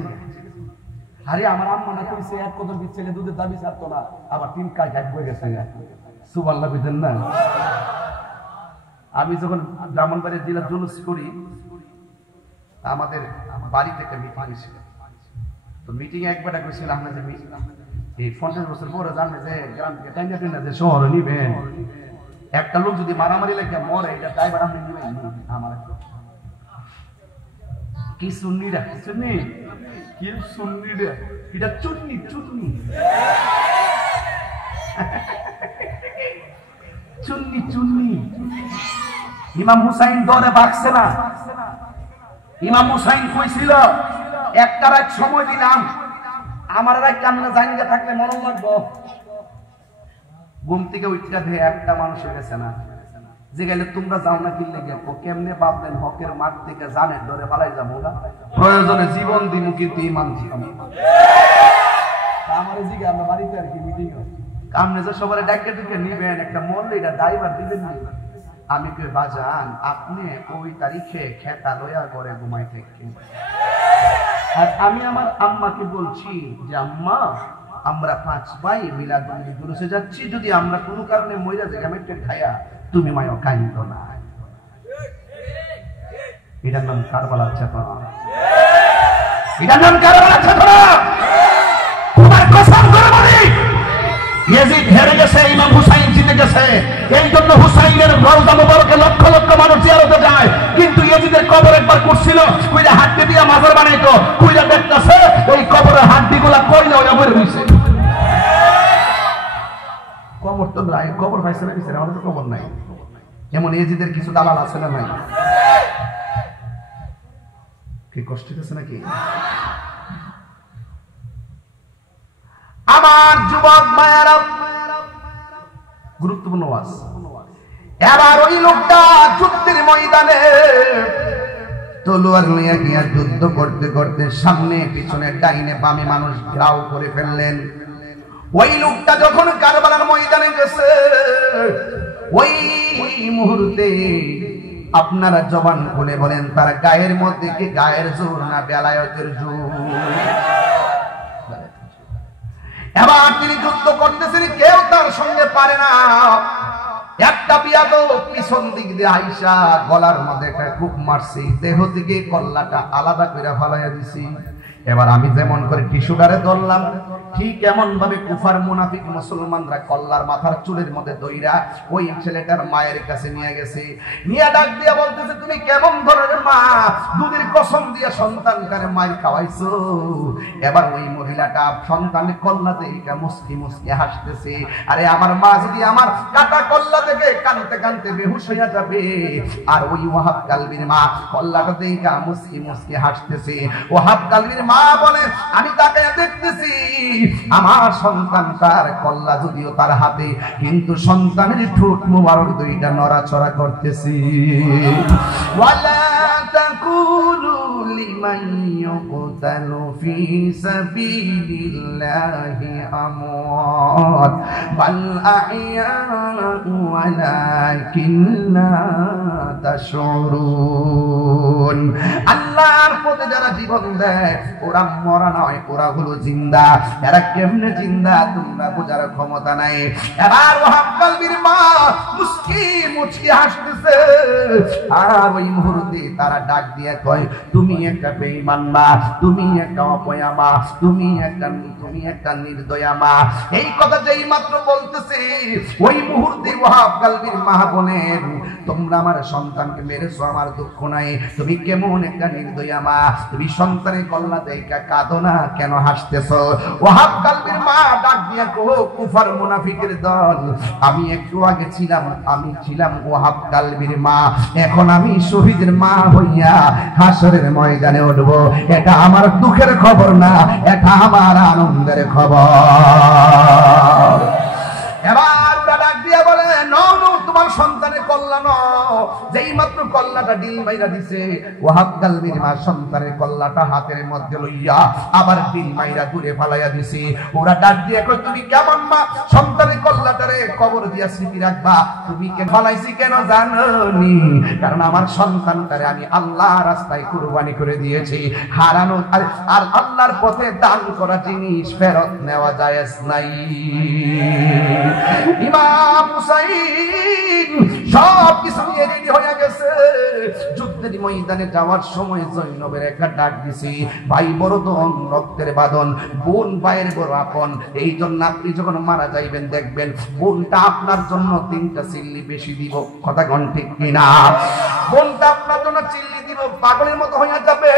আরে আমার আম্মা না কইছে এক কদম পিছিয়ে গেলে দুধের দাবি ছাড়তো না, আবার 3 কাজ এক হয়ে গেছে। সুবহানাল্লাহ কইতেন না? আমি যখন ব্রাহ্মণবাড়িয়া জেলার জুলুস করি, আমাদের বাড়ি থেকে মিটিং ছিল, তো মিটিং একবার কইছিলাম না যে এই 50 বছর পরে জানবে যে গ্রাম থেকে টাইনা টাইনা যে শহরে নিবেন, একটা লোক যদি মারামারি লেগে মরে, এটা ড্রাইভার আপনি নিবেন? আমার কি সুন্নিরা, সুন্নি কি সুন্নিরা, এটা চুন্নি চুন্নি চুন্নি চুন্নি। ইমাম হুসাইন দরে ভাগছে না। ইমাম হুসাইন কইছিল একটা রাত সময় দিলাম, আমার রাত কান্না জানিয়ে থাকলে মরণ লাগবো। ঘুম থেকে উঠতে ধে একটা মানুষ গেছে না, যে গেলে তোমরা যাও না কিনলে গেল কেমনে ভাবলেন হকের মাঠ থেকে জানের ধরে পালাই যাবো না, প্রয়োজনে জীবন দিব, কিন্তু ইমান জীবন আমার জিগে আমরা বাড়িতে আর কি মিটিং আপনি যে সবার ডাক্তার দিকে নিবেন, একটা মরলে এটা ড্রাইভার দিবেন না। আমি কই বাজান আপনি ওই তারিখে খেতা লয়া করে ঘুমাই থেকে, আর আমি আমার আম্মাকে বলছি যে আম্মা আমরা 5 ভাই মিলাদ জুলুসে যাচ্ছি, যদি আমরা কোনো কারণে মইরা যাই মেটে খায়া তুমি মায়ও কাইন্দ না। এটার নাম কারবালার চেতনা, এটার নাম কারবালার চেতনা। তোমার কসম করে বলি ইয়াজিদ হেরে গেছে, ইমাম হুসাইন জিতে গেছে। এই জন্য হুসাইনের রওজা মুবারকে লক্ষ লক্ষ মানুষ জিয়ারতে যায়, কিন্তু ইয়াজিদের কবর একবার করছিল, কইরা হাড্ডি দিয়া মাজার বানাইতো, কইরা দেখতাছে ওই কবরের হাড্ডিগুলা কইলা ওই অবরে হইছে। কবর তো নাই, কবর পাইছে না বিচারে, আমাদের তো কবর নাই। এমন ইয়াজিদের কিছু দালাল আছে না নাই? কি কষ্ট হচ্ছে নাকি? আমার যুবক ভাইয়েরা, গুরুত্বপূর্ণ ওয়াজ। এবার ওই লোকটা যুদ্ধের ময়দানে তলোয়ার লইয়া গিয়া যুদ্ধ করতে করতে সামনে পিছনে ডাইনে বামে মানুষ ঘাও করে ফেললেন। ওই লোকটা যখন কারবালার ময়দানে গেছে, ওই মুহূর্তে আপনারা জবান খুলে বলেন তার গায়ের মধ্যে কি গায়ের জোর না বেলায়েতের জোর? এবার তিনি যুদ্ধ করতেছেন, কেউ তার সঙ্গে পারে না। একটা বিয়াদব পিছন দিক দিয়ে আইসা গলার মধ্যে একটা কূপ মারছি, দেহ থেকে কল্লাটা আলাদা করে ফালাইয়া দিছি। এবার আমি যেমন করে টিস্যুটারে ধরলাম, ঠিক এমন ভাবে কুফার মুনাফিক মুসলমানরা কল্লার মাথার চুলের মধ্যে দইরা ওই ছেলেটার মায়ের কাছে নিয়ে গেছে। নিয়ে ডাক দিয়া বলতেছে, তুমি কেমন ধরনের মা, দুধের কসম দিয়া সন্তানটারে মায়ের খাওয়াইছো? এবার ওই মহিলাটা সন্তানের কল্লা থেকে মুস্কি মুস্কি হাসতেছে। আরে আমার মা যদি আমার কাটা কল্লা থেকে কানতে কানতে বেহুশ হইয়া যাবে, আর ওই ওয়াহাব কালবির মা কল্লাটা থেকে মুস্কি মুস্কি হাসতেছে। ওয়াহাব কালবির মা বলে, আমি তাকে দেখতেছি আমার সন্তান তার কল্লা যদিও তার হাতে, কিন্তু সন্তানের ঠোঁট মুবারক দুইটা নড়াচড়া করতেছি। ওয়ালা তাকুলু লিমান ইউকতালু ফি সাবিলিল্লাহি আমওয়াত বাল আহইয়াউ ওয়ালাকিন লা তাশউরুন। আল্লাহর পথে যারা জীবন দেয় ওরা মরা নয়, ওরা হলো জিন্দা। এরা কেমনে জিন্দা তোমরা বোঝার ক্ষমতা নাই। এবার ওয়াহাব কালবির মা মুস্কি মুচকি হাসতেছে, আর ওই মুহূর্তে তারা ডাক দিয়ে কয়, তুমি একটা বেঈমান মা, তুমি একটা অপয়া মা, তুমি একটা নির্দয়া মা। এই কথা যেই মাত্র বলতেছে, ওই মুহূর্তে ওয়াহাব কালবির মা বলেন, তোমরা আমার সন্তানকে মেরেছো, আমার দুঃখ নাই। তুমি কেমন একটা নির্দয়া মা, তুমি সন্তানের কল্লা দেখা কাঁদো না, কেন হাসতেছো? ওয়াহাব কালবির মা ডাক দিয়া কো, কুফার মুনাফিকের দল, আমি একটু আগে ছিলাম, আমি ছিলাম ওয়াহাব কালবির মা, এখন আমি শহীদের মা হইয়া হাসরের ময়দানে উঠব। এটা আমার দুঃখের খবর না, এটা আমার আনন্দের খবর। এবার ডাক দিয়া বলে, নো নো, তোমার সন্তানের কল্লা ন। যেই মাত্র কল্লাটা ডিল মাইরা দিছে, ওয়াহাব কালবির মা সন্তানের কল্লাটা হাতের মধ্যে লইয়া আবার ডিল মাইরা দূরে ফালাইয়া দিছে। ওরা ডাক দিয়ে কই, তুমি কেমন মা, সন্তানের কল্লাটারে কবর দিয়া স্মৃতি রাখবা? তুমি কে ফালাইছি কেন জানোনি? কারণ আমার সন্তানটারে আমি আল্লাহ রাস্তায় কুরবানি করে দিয়েছি। হারানো আর আল্লাহর পথে দান করা জিনিস ফেরত নেওয়া জায়েজ নাই। ইমাম হুসাইন সব কিছু নিয়ে রেডি হয়ে গেছে। যুদ্ধের ময়দানে যাওয়ার সময় জৈনবের একটা ডাক দিছি, ভাই বড় ধন রক্তের বাঁধন, বোন ভাইয়ের বড় আপন। এই জন্য আপনি যখন মারা যাইবেন দেখবেন বোনটা আপনার জন্য 3টা চিল্লি বেশি দিব। কথা কোন ঠিক কিনা? বোনটা আপনার জন্য চিল্লি দিব, পাগলের মতো হয়ে যাবে।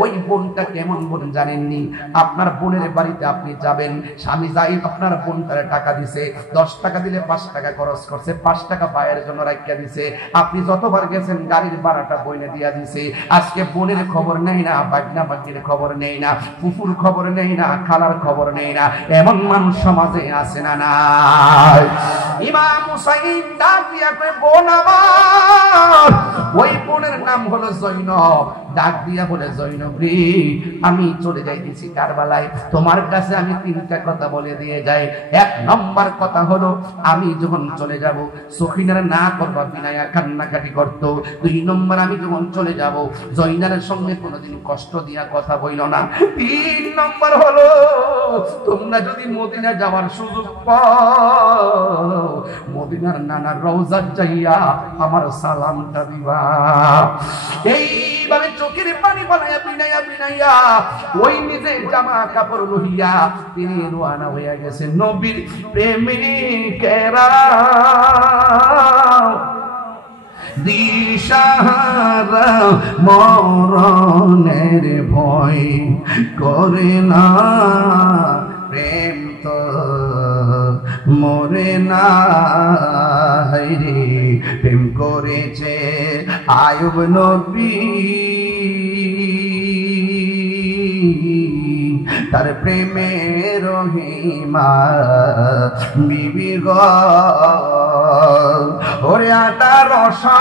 ওই বোনটা কেমন বোন জানেননি? আপনার বোনের বাড়িতে আপনি যাবেন, স্বামী যাই আপনার বোনটারে টাকা দিছে, 10 টাকা দিলে 5 টাকা খরচ করছে, 5 টাকা ভাইয়ের জন্য রাখিয়া দিছে। আপনি যতবার গেছেন গাড়ির ভাড়াটা বইনে দিয়া দিছে। আজকে বোনের খবর নেই না, বাগনা বাগির খবর নেই না, ফুফুর খবর নেই না, খালার খবর নেই না। এমন মানুষ সমাজে আছে না নাই? ইমাম হুসাইন ডাক দিয়া কয়, বোন আমার। ওই বোনের নাম হলো জৈনব। ডাক দিয়া বলে, জৈনব রে, আমি চলে যাইতেছি কারবালায়, তোমার কাছে আমি 3টা কথা বলে দিয়ে যাই। 1 নম্বর কথা হলো, আমি যখন চলে যাব সখিনার না করবা, বিনায়া কান্নাকাটি করতো। 2 নম্বর, আমি যখন চলে যাব জৈনারের সঙ্গে কোনোদিন কষ্ট দিয়া কথা বইল না। 3 নম্বর হলো, তোমরা যদি মদিনা যাওয়ার সুযোগ পাও, মদিনার নানার রওজা যাইয়া আমার সালামটা দিবা। এইভাবে চোখের পানি বানাইয়া বিনাইয়া বিনাইয়া ওই নিজে জামা কাপড় লইয়া তিনি রওনা হইয়া গেছে নবীর প্রেমিকেরা। দিশাহারা মরণের ভয় করে না, প্রেম তো মরে না। রে প্রেম করেছে আয়ুব নবী, তার প্রেমে রহিমা বিবি গো। ওরে আটা রসা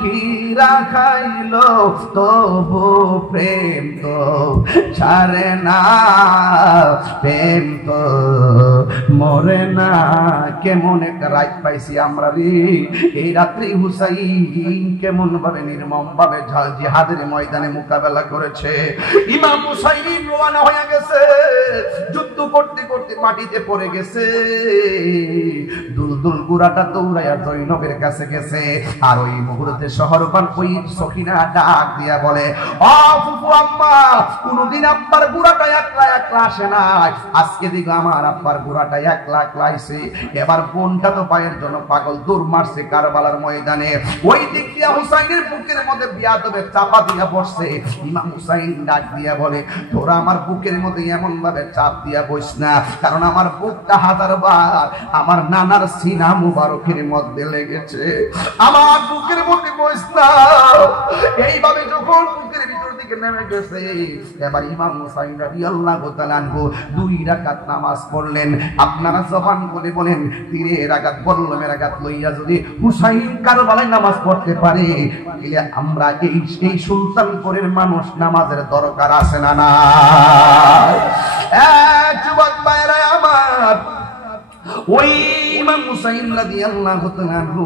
কি কইরা খাইল তবু প্রেম তো ছাড়ে না, প্রেম তো মরে না। কেমন একটা রাত পাইছি আমরা রে এই রাত্রি। হুসাইন কেমন ভাবে নির্মম ভাবে জিহাদের ময়দানে মোকাবেলা করেছে। ইমাম হুসাইন রওনা হয়ে গেছে, যুদ্ধ করতে করতে মাটিতে পড়ে গেছে। দুলদুল গুড়াটা দৌড়াইয়া জৈনবের কাছে গেছে। আর ওই মুহূর্তে শহরবান ওই সখিনা ডাক দিয়া বলে, ও ফুফু আম্মা, কোনদিন আব্বার গুড়াটা একলা একলা আসে না, আজকে দিকে আমার আব্বার গুড়াটা একলা একলা আইছে। এবার বোনটা তো পায়ের জন্য পাগল, দৌড় মারছে কারবালার ময়দানে। ওই দিক দিয়া হুসাইনের বুকের মধ্যে বিয়াদবে চাপা দিয়া বসছে। ইমাম হুসাইন ডাক দিয়া বলে, তোরা আমার বুকের মধ্যে এমন ভাবে চাপ দিয়া বস না, কারণ আমার বুকটা 1000 বার আমার নানার সিনা মুবারকের মধ্যে লেগেছে। আমার বুকের মধ্যে বস না। এইভাবে যখন বুকের ভিতর দিকে নেমে গেছে, এবার ইমাম হুসাইন রাদিয়াল্লাহু তাআলা আনহু 2 রাকাত নামাজ পড়লেন। আপনারা জবান বলে বলেন, তীরের আঘাত বল্লমের আঘাত লইয়া যদি হুসাইন কারবালায় নামাজ পড়তে পারে, তাহলে আমরা এই সুলতানপুরের মানুষ নামাজের দরকার আছে না না? যুবক ভাইরা আমার, ওই ইমাম হুসাইন রাদিয়াল্লাহু তাআলা আনহু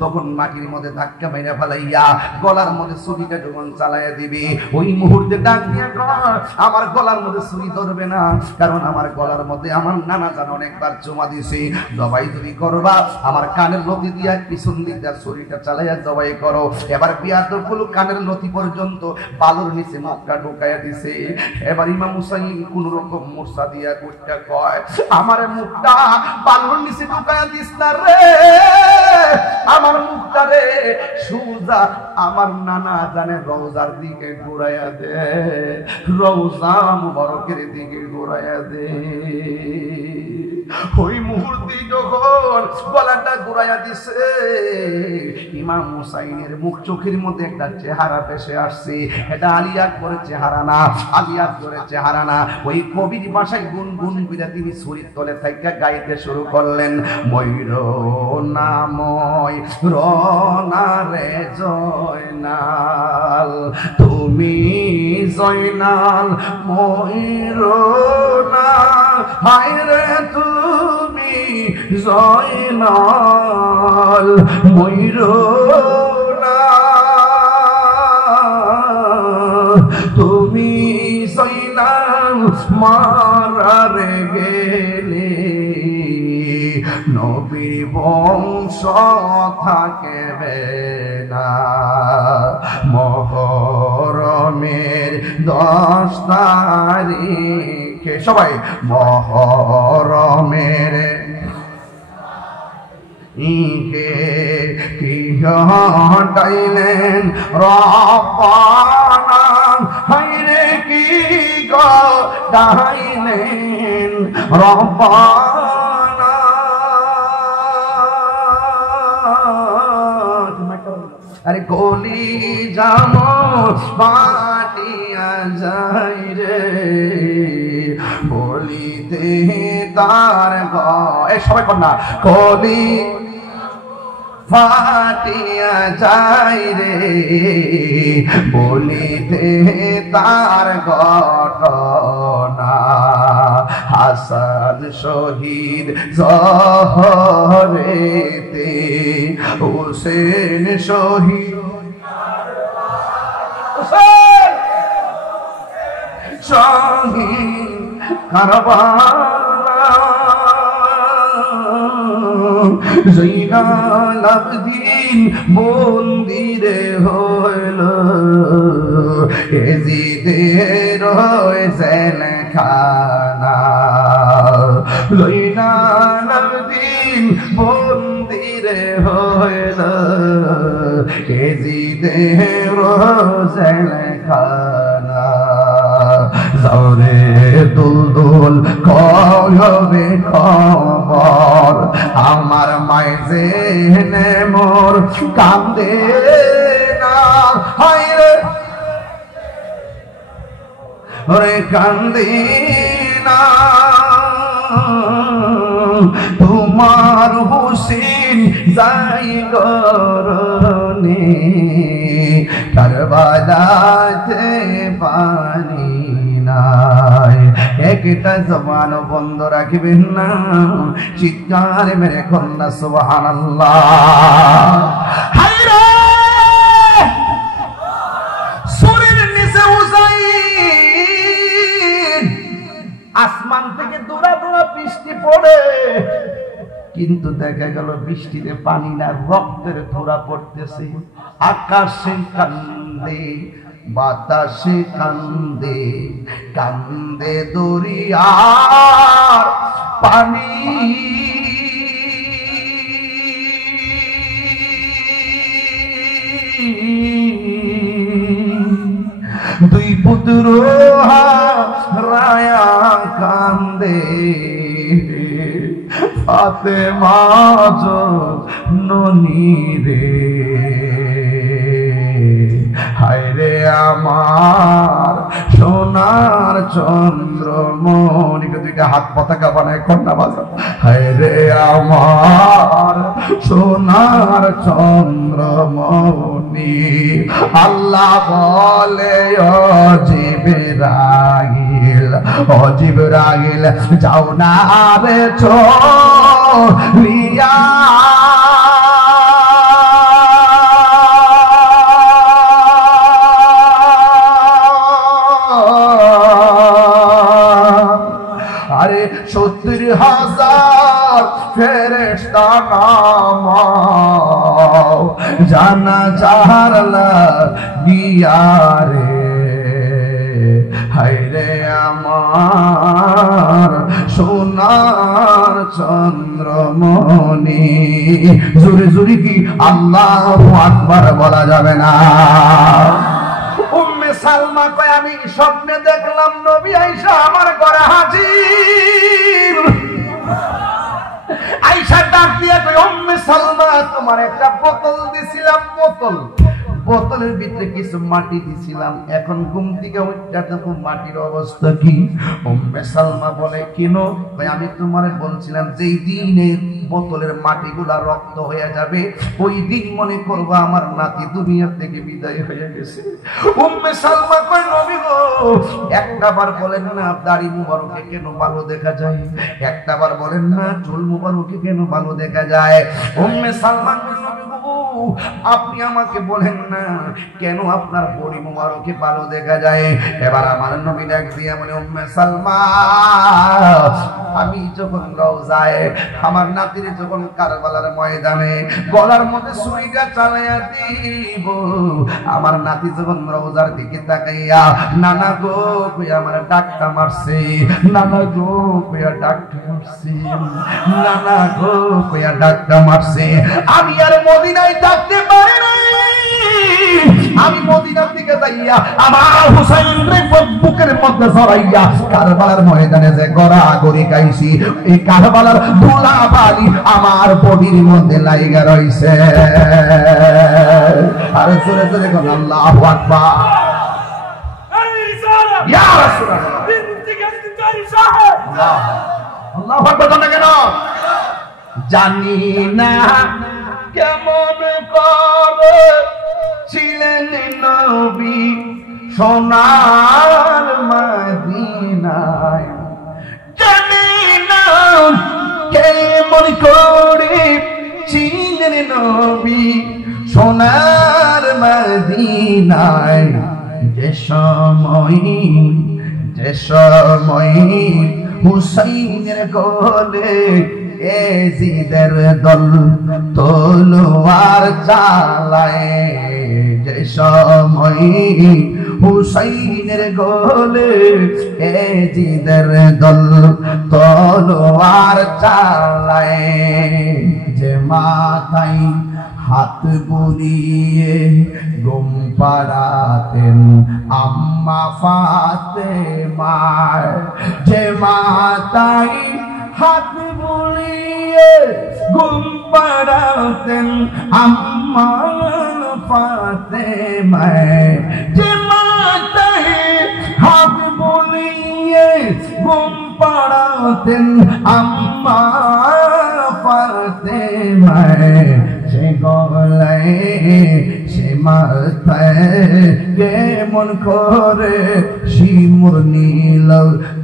তখন মাটির মধ্যে ধাক্কা মেরে ফেলাইয়া গলার মধ্যে ছুরিটা যখন চালাইয়া দিবে, ওই মুহূর্তে ডাক দিয়া কয়, আমার গলার মধ্যে ছুরি ধরবে না, কারণ আমার গলার মধ্যে আমার নানা জান অনেকবার জমা দিছে। জবাই যদি করবা আমার কানের লতি দিয়া পিছন দিক দিয়ে ছুরিটা চালাইয়া জবাই করো। এবার বিয়াদবুল কানের লতি পর্যন্ত বালুর নিচে মুখটা ঢুকাইয়া দিছে। এবার ইমাম হুসাইন কোন রকম মূর্ছা দিয়া কইটা কয়, আমার মুখটা বালুর নিচে ঢুকাইয়া দিস না রে, আমার মুখটা রে সুজা আমার নানা জানে রওজার দিকে ঘুরাইয়া দে, রওজা মুবারকের দিকে ঘুরাইয়া দে। ওই মুহূর্তে যখন গলাটা ঘুরাইয়া দিছে, ইমাম হুসাইনের মুখ চোখের মধ্যে একটা চেহারা ভেসে আসছে। এটা আলী আকবরের চেহারা না, আলী আকবরের চেহারা না। ওই কবির ভাষায় গুনগুন করে তিনি ছুরির তলে থেকে গাইতে শুরু করলেন, ময়ূর নাময় রনা রে জয়নাল, তুমি জয়নাল ময়ূর না, হায় রে তুমি জয়নাল ময়ূর না, তুমি জয়নাল মারারে গেলে নবীর বংশ থাকবে না। মহরমের 10 তারিখে সবাই মহরমের ইকে কি হটাইলেন রব্বানা, হায়রে কি গটাইলেন রব্বানা। আরে গলি জামো পাটিয়া যাই রে, বলিতে তার এ সবাই কন্যা গলি ফাটিয়া যাই রে, বলিতে তার ঘটনা। হাসান শহীদ জহরেতে, হুসেন শহীদ শহীদ কারবালা, জয়নাল আবদিন বন্দিরে হইল, এজিদের জেলখানা। জয়নাল আবদিন বন্দিরে হইল, এজিদের জেলখানা। জরে দুলদুল কয়বে খবর, আমার মাইজে নে মোর কান্দে না, হায় রে ওরে কান্দে না। তোমার হুসেন যাই গর বনে কারবালাতে পানি নাই। একটা জবান বন্ধ রাখবেন না, চিৎকার মেরে কন্যা সুবহানাল্লাহ। হায়রে সুরের নিচে হুসাইন, আসমান থেকে দূরা দূরা বৃষ্টি পড়ে, কিন্তু দেখা গেল বৃষ্টিতে পানি না, রক্তের ধরা পড়তেছে। আকাশে কান্দে বাতাসে কান্দে, কান্দে দরিয়ার পানি। দুই পুত্র রায়া কান্দে, ফাতেমা ননি রে। হায়রে আমার সোনার চন্দ্রমণি, দুইটা হাত পতাকা বানায় কন্যা বাজা। হায়রে আমার সোনার চন্দ্রমণি, আল্লাহ বলে ও জিবরাইল যাও না রে চলিয়া, আরে 70,000 ফেরেশতা নামাও জানাজার লাগিয়া রে। হায়রে আমার সোনার চন্দ্রমণি, জোরে জোরে কি আল্লাহু আকবার বলা যাবে না? উম্মে সালমা কয় আমি স্বপ্নে দেখলাম নবী আয়েশা আমার ঘরে হাজির। আয়েশা ডাক দিয়ে কয় উম্মে সালমা তোমার একটা বোতল দিছিলাম, বোতলের ভিতরে কিছু মাটি দিছিলাম, এখন ঘুম থেকে উঠে দেখো মাটির অবস্থা কি। উম্মে সালমা বলে কেন? ভাই আমি তোমারে বলছিলাম যেই দিনের বোতলের মাটিগুলা রক্ত হয়ে যাবে ওই দিন মনে করবো আমার নাতি দুনিয়া থেকে বিদায় হয়ে গেছে। উম্মে সালমা কয় নবী গো একটাবার বলেন না দাড়ি মুবারকে কেন ভালো দেখা যায়, একটাবার বলেন না চুল মুবারকে কেন ভালো দেখা যায়। উম্মে সালমা কয় নবী গো আপনি আমাকে বলেন না কেন আপনার বডি মুবারকে ভালো দেখা যায়। এবার আমার নবী ডাক দিয়ে বলে উম্মে সালমা আমি যখন রওজায় আমার নাতির যখন কারবালার ময়দানে গলার মধ্যে ছুরিটা চালাইয়া দিব, আমার নাতি যখন রওজার দিকে তাকাইয়া নানা গো কইয়া আমার ডাকটা মারছে, নানা গো কইয়া ডাকটা মারছে, নানা গো কইয়া ডাকটা মারছে, আমি আর মদিনায় থাকতে পারি না। আমি মদিনার দিকে যাইয়া আমার হুসাইন রে বুকের মধ্যে জড়াইয়া কারবালার ময়দানে যে গড়াগড়ি গাইছি, এই কারবালার ধুলাবালি আমার বডির মধ্যে লাইগা রইছে। আর জোরে জোরে কোন আল্লাহু আকবার, ইয়া রাসূলুল্লাহ, আল্লাহু আকবার জানা কেন জানি না কেমন করে ছিলেন নবী সোনার মদিনায়, জানি না কেমন করে ছিলেন নবী সোনার মদিনায়। যে সময় হুসাইনের গলে এজিদের দল তলোয়ার চালায়, যে সময় হুসাইনের গলে এজিদের দল তলোয়ার চালায়, যে মাথায় হাত বুলিয়ে ঘুম পাড়াতেন আম্মা ফাতেমা, যে মাথায় হাত বুলিয়ে ঘুম পাড়াতেন আম্মা ফাতেমা, যে মাথায় হাত বুলিয়ে ঘুম পাড়াতেন আম্মা ফাতেমা, সে গলায় সে মাথায় কেমন করে শিমুর নীল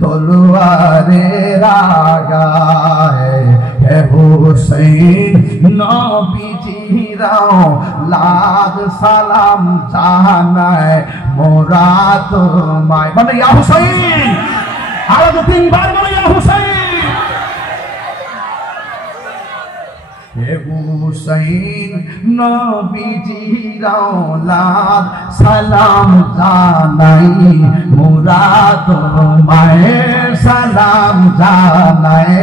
তলোয়ারে রাগায় হে হুসাইন নবীজিরাও লাখ সালাম জানায় মোরা তোমায় মানে ইয়া হুসাইন আরো তো তিনবার বলে ইয়া হুসাইন হে হুসাইন নবীজিরাও লাখ সালাম জানাই মোরা তোমায় সালাম জানাই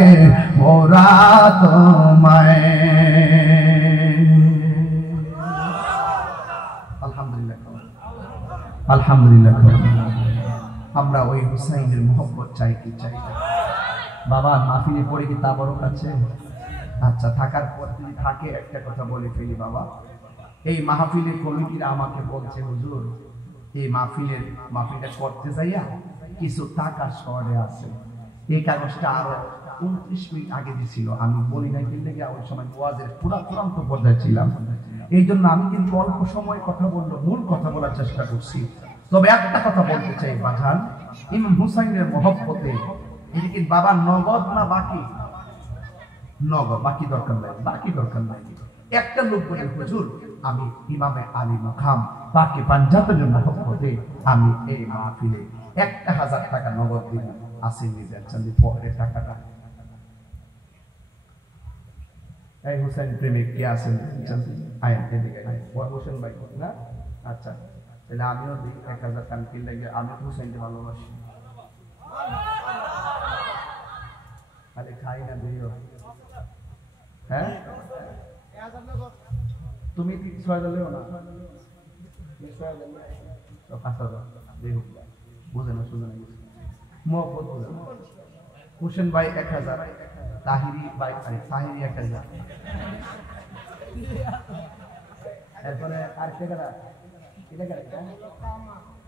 মোরা তোমায় আলহামদুলিল্লাহ আমরা ওই হুসাইনের মোহব্বত চাই কি চাই বাবা মাহফিলে পড়ে কি তা বড় কাছে আচ্ছা থাকার পর যদি থাকে একটা কথা বলে ফেলি বাবা এই মাহফিলের কমিটিরা আমাকে বলছে হুজুর এই মাহফিলটা করতে যাইয়া কিছু টাকা শর্টে আছে এই কাগজটা আরো 29 মিনিট আগে দিছিল আমি বলি না কিন্তু ওই সময় ওয়াজের চূড়ান্ত পর্যায়ে ছিলাম এই জন্য আমি কিন্তু অল্প সময় কথা বললো মূল কথা বলার চেষ্টা করছি তবে একটা কথা বলতে চাই বাজান ইমাম হুসাইনের মহব্বতে এদিকে বাবা নগদ না বাকি নগদ বাকি দরকার নাই একটা লোক বলে হুজুর আমি ইমামে আলী মাকাম বাকি পাঞ্জাবের মহব্বতে আমি এই মাহফিলে 1000 টাকা নগদ দিব আসেন নিজের চান্দি পকেটের টাকাটা এই হুসাইন প্রেমিক কে আছেন আয়েন এদিকে হোসেন ভাই না আচ্ছা তাহলে আমিও দিই 1000 টাকা কি লাগে আমি হুসাইনকে ভালোবাসি আরে খাই না দিও হ্যাঁ তুমি 6000 লেও না 5000 দেও বুঝে না শুনে না মোহব্বত বুঝে হুসেন ভাই 1000 তাহিরি ভাই তাহিরি 1000 এরপরে আর কে কারা এটা কারা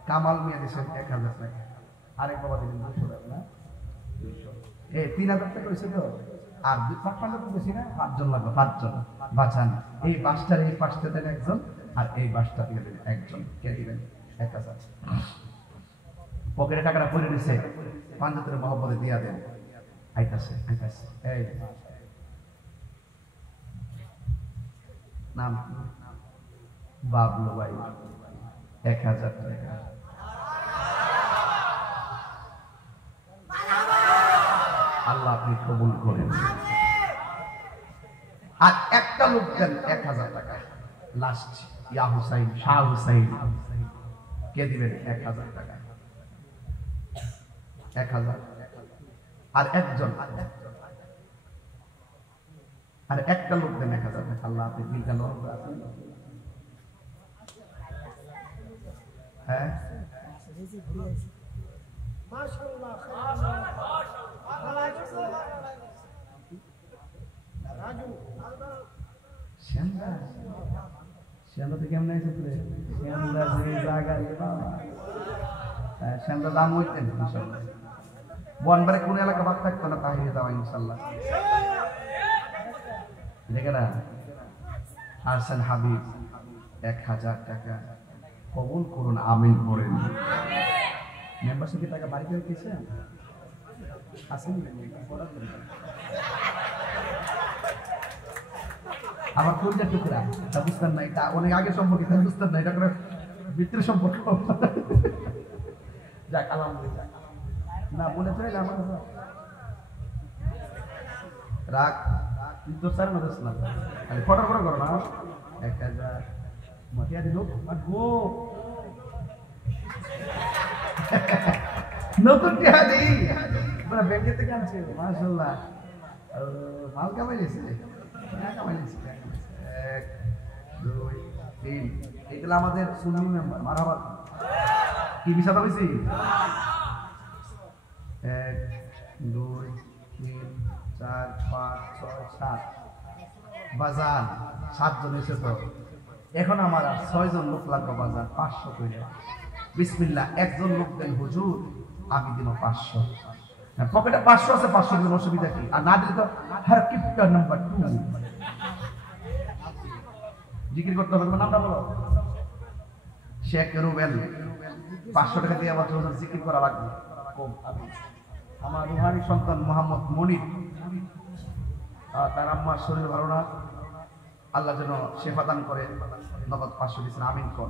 কামাল মিয়া দিয়েছেন 1000 টাকা আরেক বাবা দিলেন 200 টাকা না 200 এই 3000 টাকা হইছে তো আর 5 বেশি না 5 জন লাগবে 5 জন বাঁচান এই বাসটার এই পাশটা দেন একজন আর এই বাসটা দিয়ে দেন একজন কে দিবেন 1000 পকেটে টাকাটা পড়ে দিছে পাঞ্জাতের মহব্বতে দিয়া দেন আইতাছে এই নাম বাবলু ভাই 1000 টাকা আল্লাহ আপনি কবুল করেন আর একটা লোক দেন 1000 টাকা লাস্ট ইয়া হুসাইন শাহ হুসাইন কে দিবেন 1000 টাকা 1000 আর একজন আর একটা লোক দেন 1000 টাকা আল্লাহ আপনি দিলটা নরম করে আছেন হ্যাঁ মাশাআল্লাহ রাজু শ্যামলা তো কেমন আছে তুই শ্যামলা যে জায়গা রে বাবা শ্যামলা দাম হইতেন ইনশাআল্লাহ বনবারে কোন এলাকা বাদ থাকতো না তাই যাওয়া ইনশাআল্লাহ দেখে না আরসান হাবিব 1000 টাকা কবুল করুন আমিন বলেন মেম্বারশিপের টাকা বাড়ি করে দিয়েছে আসেন আমার কোনটা টুকরা তা বুঝতেন না এটা অনেক আগে সম্পর্কে বুঝতেন না এটা করে ভিতরে সম্পর্ক যাক আলহামদুলিল্লাহ না বলে চাইলে আমার রাগ তো স্যার না দোসলাম আরে ফটো করো না 1000 মতিয়া দিল গো নতুন টিয়া দেই মানে ব্যাংকে থেকে আনছে মাশাআল্লাহ মাল কামাইছে কামাইছে 1 2 3 এগুলো আমাদের সুন্নি মেম্বার মারাবাদ কি বিষয় হইছে 1 2 3 4 5 6 7 বাজার 7 জন এসে তো এখন আমার 6 জন লোক লাগবে বাজার 500 কইরা বিসমিল্লাহ একজন লোক দেন হুজুর আমি দিব 500 পকেটে 500 আছে 500 দিন অসুবিধা কি আর না দিলে তো হার কিপটা নাম্বার 2 জিকির করতে হবে, তোমার নামটা বলো। শেখ রুবেল 500 টাকা দিয়ে বছর বছর জিকির করা লাগবে। আমার রুহানি সন্তান মোহাম্মদ মনির, তার আম্মার শরীর ভালো না, আল্লাহ যেন শেফা দান করে, নগদ 500 দিয়েছেন, আমিন কর।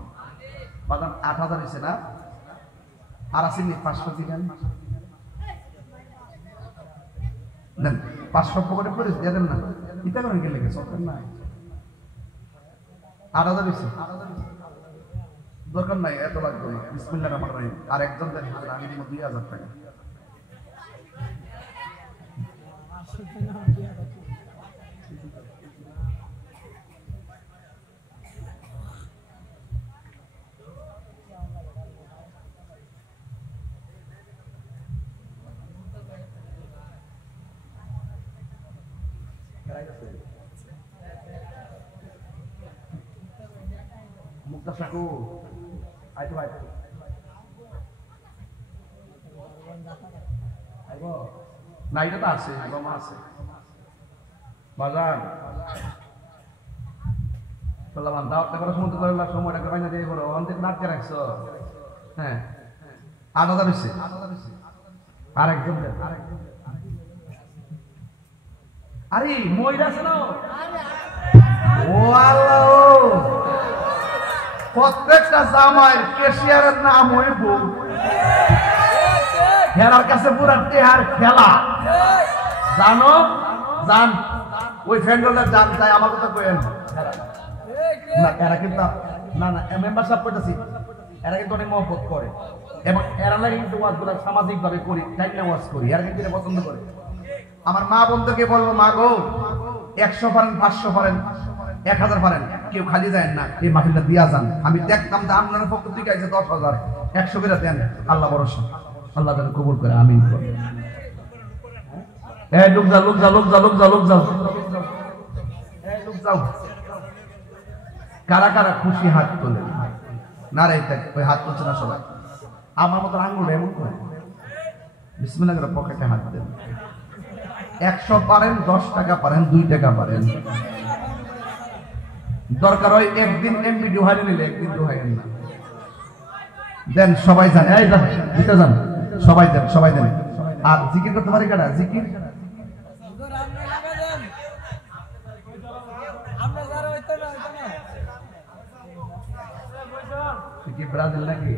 বাদাম 8000 হয়েছে না, আর আসেননি 500 দিলেন, দেন 500 পকেটে করে দিয়ে দেন না, ইটা করে গেলে সরকার নাই 8000 হয়েছে, দরকার নাই, এত লাগবে না। বিসমিল্লাহির রহমানির রহিম। আর একজন দেন, আমি দিব 2000 টাকা। মুক্তা সাকু আইতো আইতো আইবো না, এটা তো আছে, বাবা আছে বাজার চললাম দাওয়াতটা করার সময় তো করলাম, সময়টা করে না দিয়ে বলো অন্তে নাটকে রাখছো। হ্যাঁ 8000 হয়েছে, আর একজন আরে মহিলা আছে না, ও আল্লাহ, প্রত্যেকটা জামাইয়ের কেশিয়ারের নাম হইব, খেলার কাছে পুরা টেহার খেলা জানো, জান ওই ফ্যান্ডলের জান তাই আমার কথা কইেন না, এরা কিন্তু না না মেম্বারশিপ করতেছি, এরা কিন্তু অনেক মহব্বত করে এবং এরা লাগে কিন্তু ওয়াজগুলো সামাজিক ভাবে করি, তাই না ওয়াজ করি, এরা কিন্তু পছন্দ করে। আমার মা বন্ধুকে বলবো, মা গো 100 পারেন, 500 পারেন, 1000 পারেন, কেউ খালি যায় না, এই মাহফিলটা দিয়া যান। আমি দেখতাম যে আপনার পক্ষ থেকে আছে 10,000, 100 করে দেন, আল্লাহ ভরসা, আল্লাহ যেন কবুল করে, আমিন করে। এই লোক যাও, লোক যাও, লোক যাও, লোক যাও, লোক যাও, এই লোক যাও। কারা কারা খুশি হাত তোলে না রে, ওই হাত তুলছে না সবাই, আমার মতো আঙ্গুল এমন করে বিসমিল্লাহ করে পকেটে হাত দেন। 100 পারেন, 10 টাকা পারেন, 2 টাকা পারেন, দরকার হয় একদিন এমবি ডুহারি নিলে একদিন ডুহাইন না, দেন সবাই জানে, এই দেন দিতে যান, সবাই দেন, সবাই দেন। আর জিকির করতে পারি কারা, জিকির কি ব্রাজিল নাকি,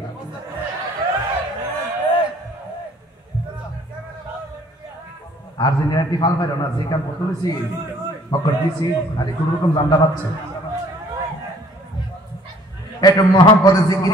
আর্জেন্টিনা টিফাল পাইল না, যে কাম তুলেছি ফকর দিছি, আর কোন রকম জান্ডা পাচ্ছে, একটু মহব্বতে জিকির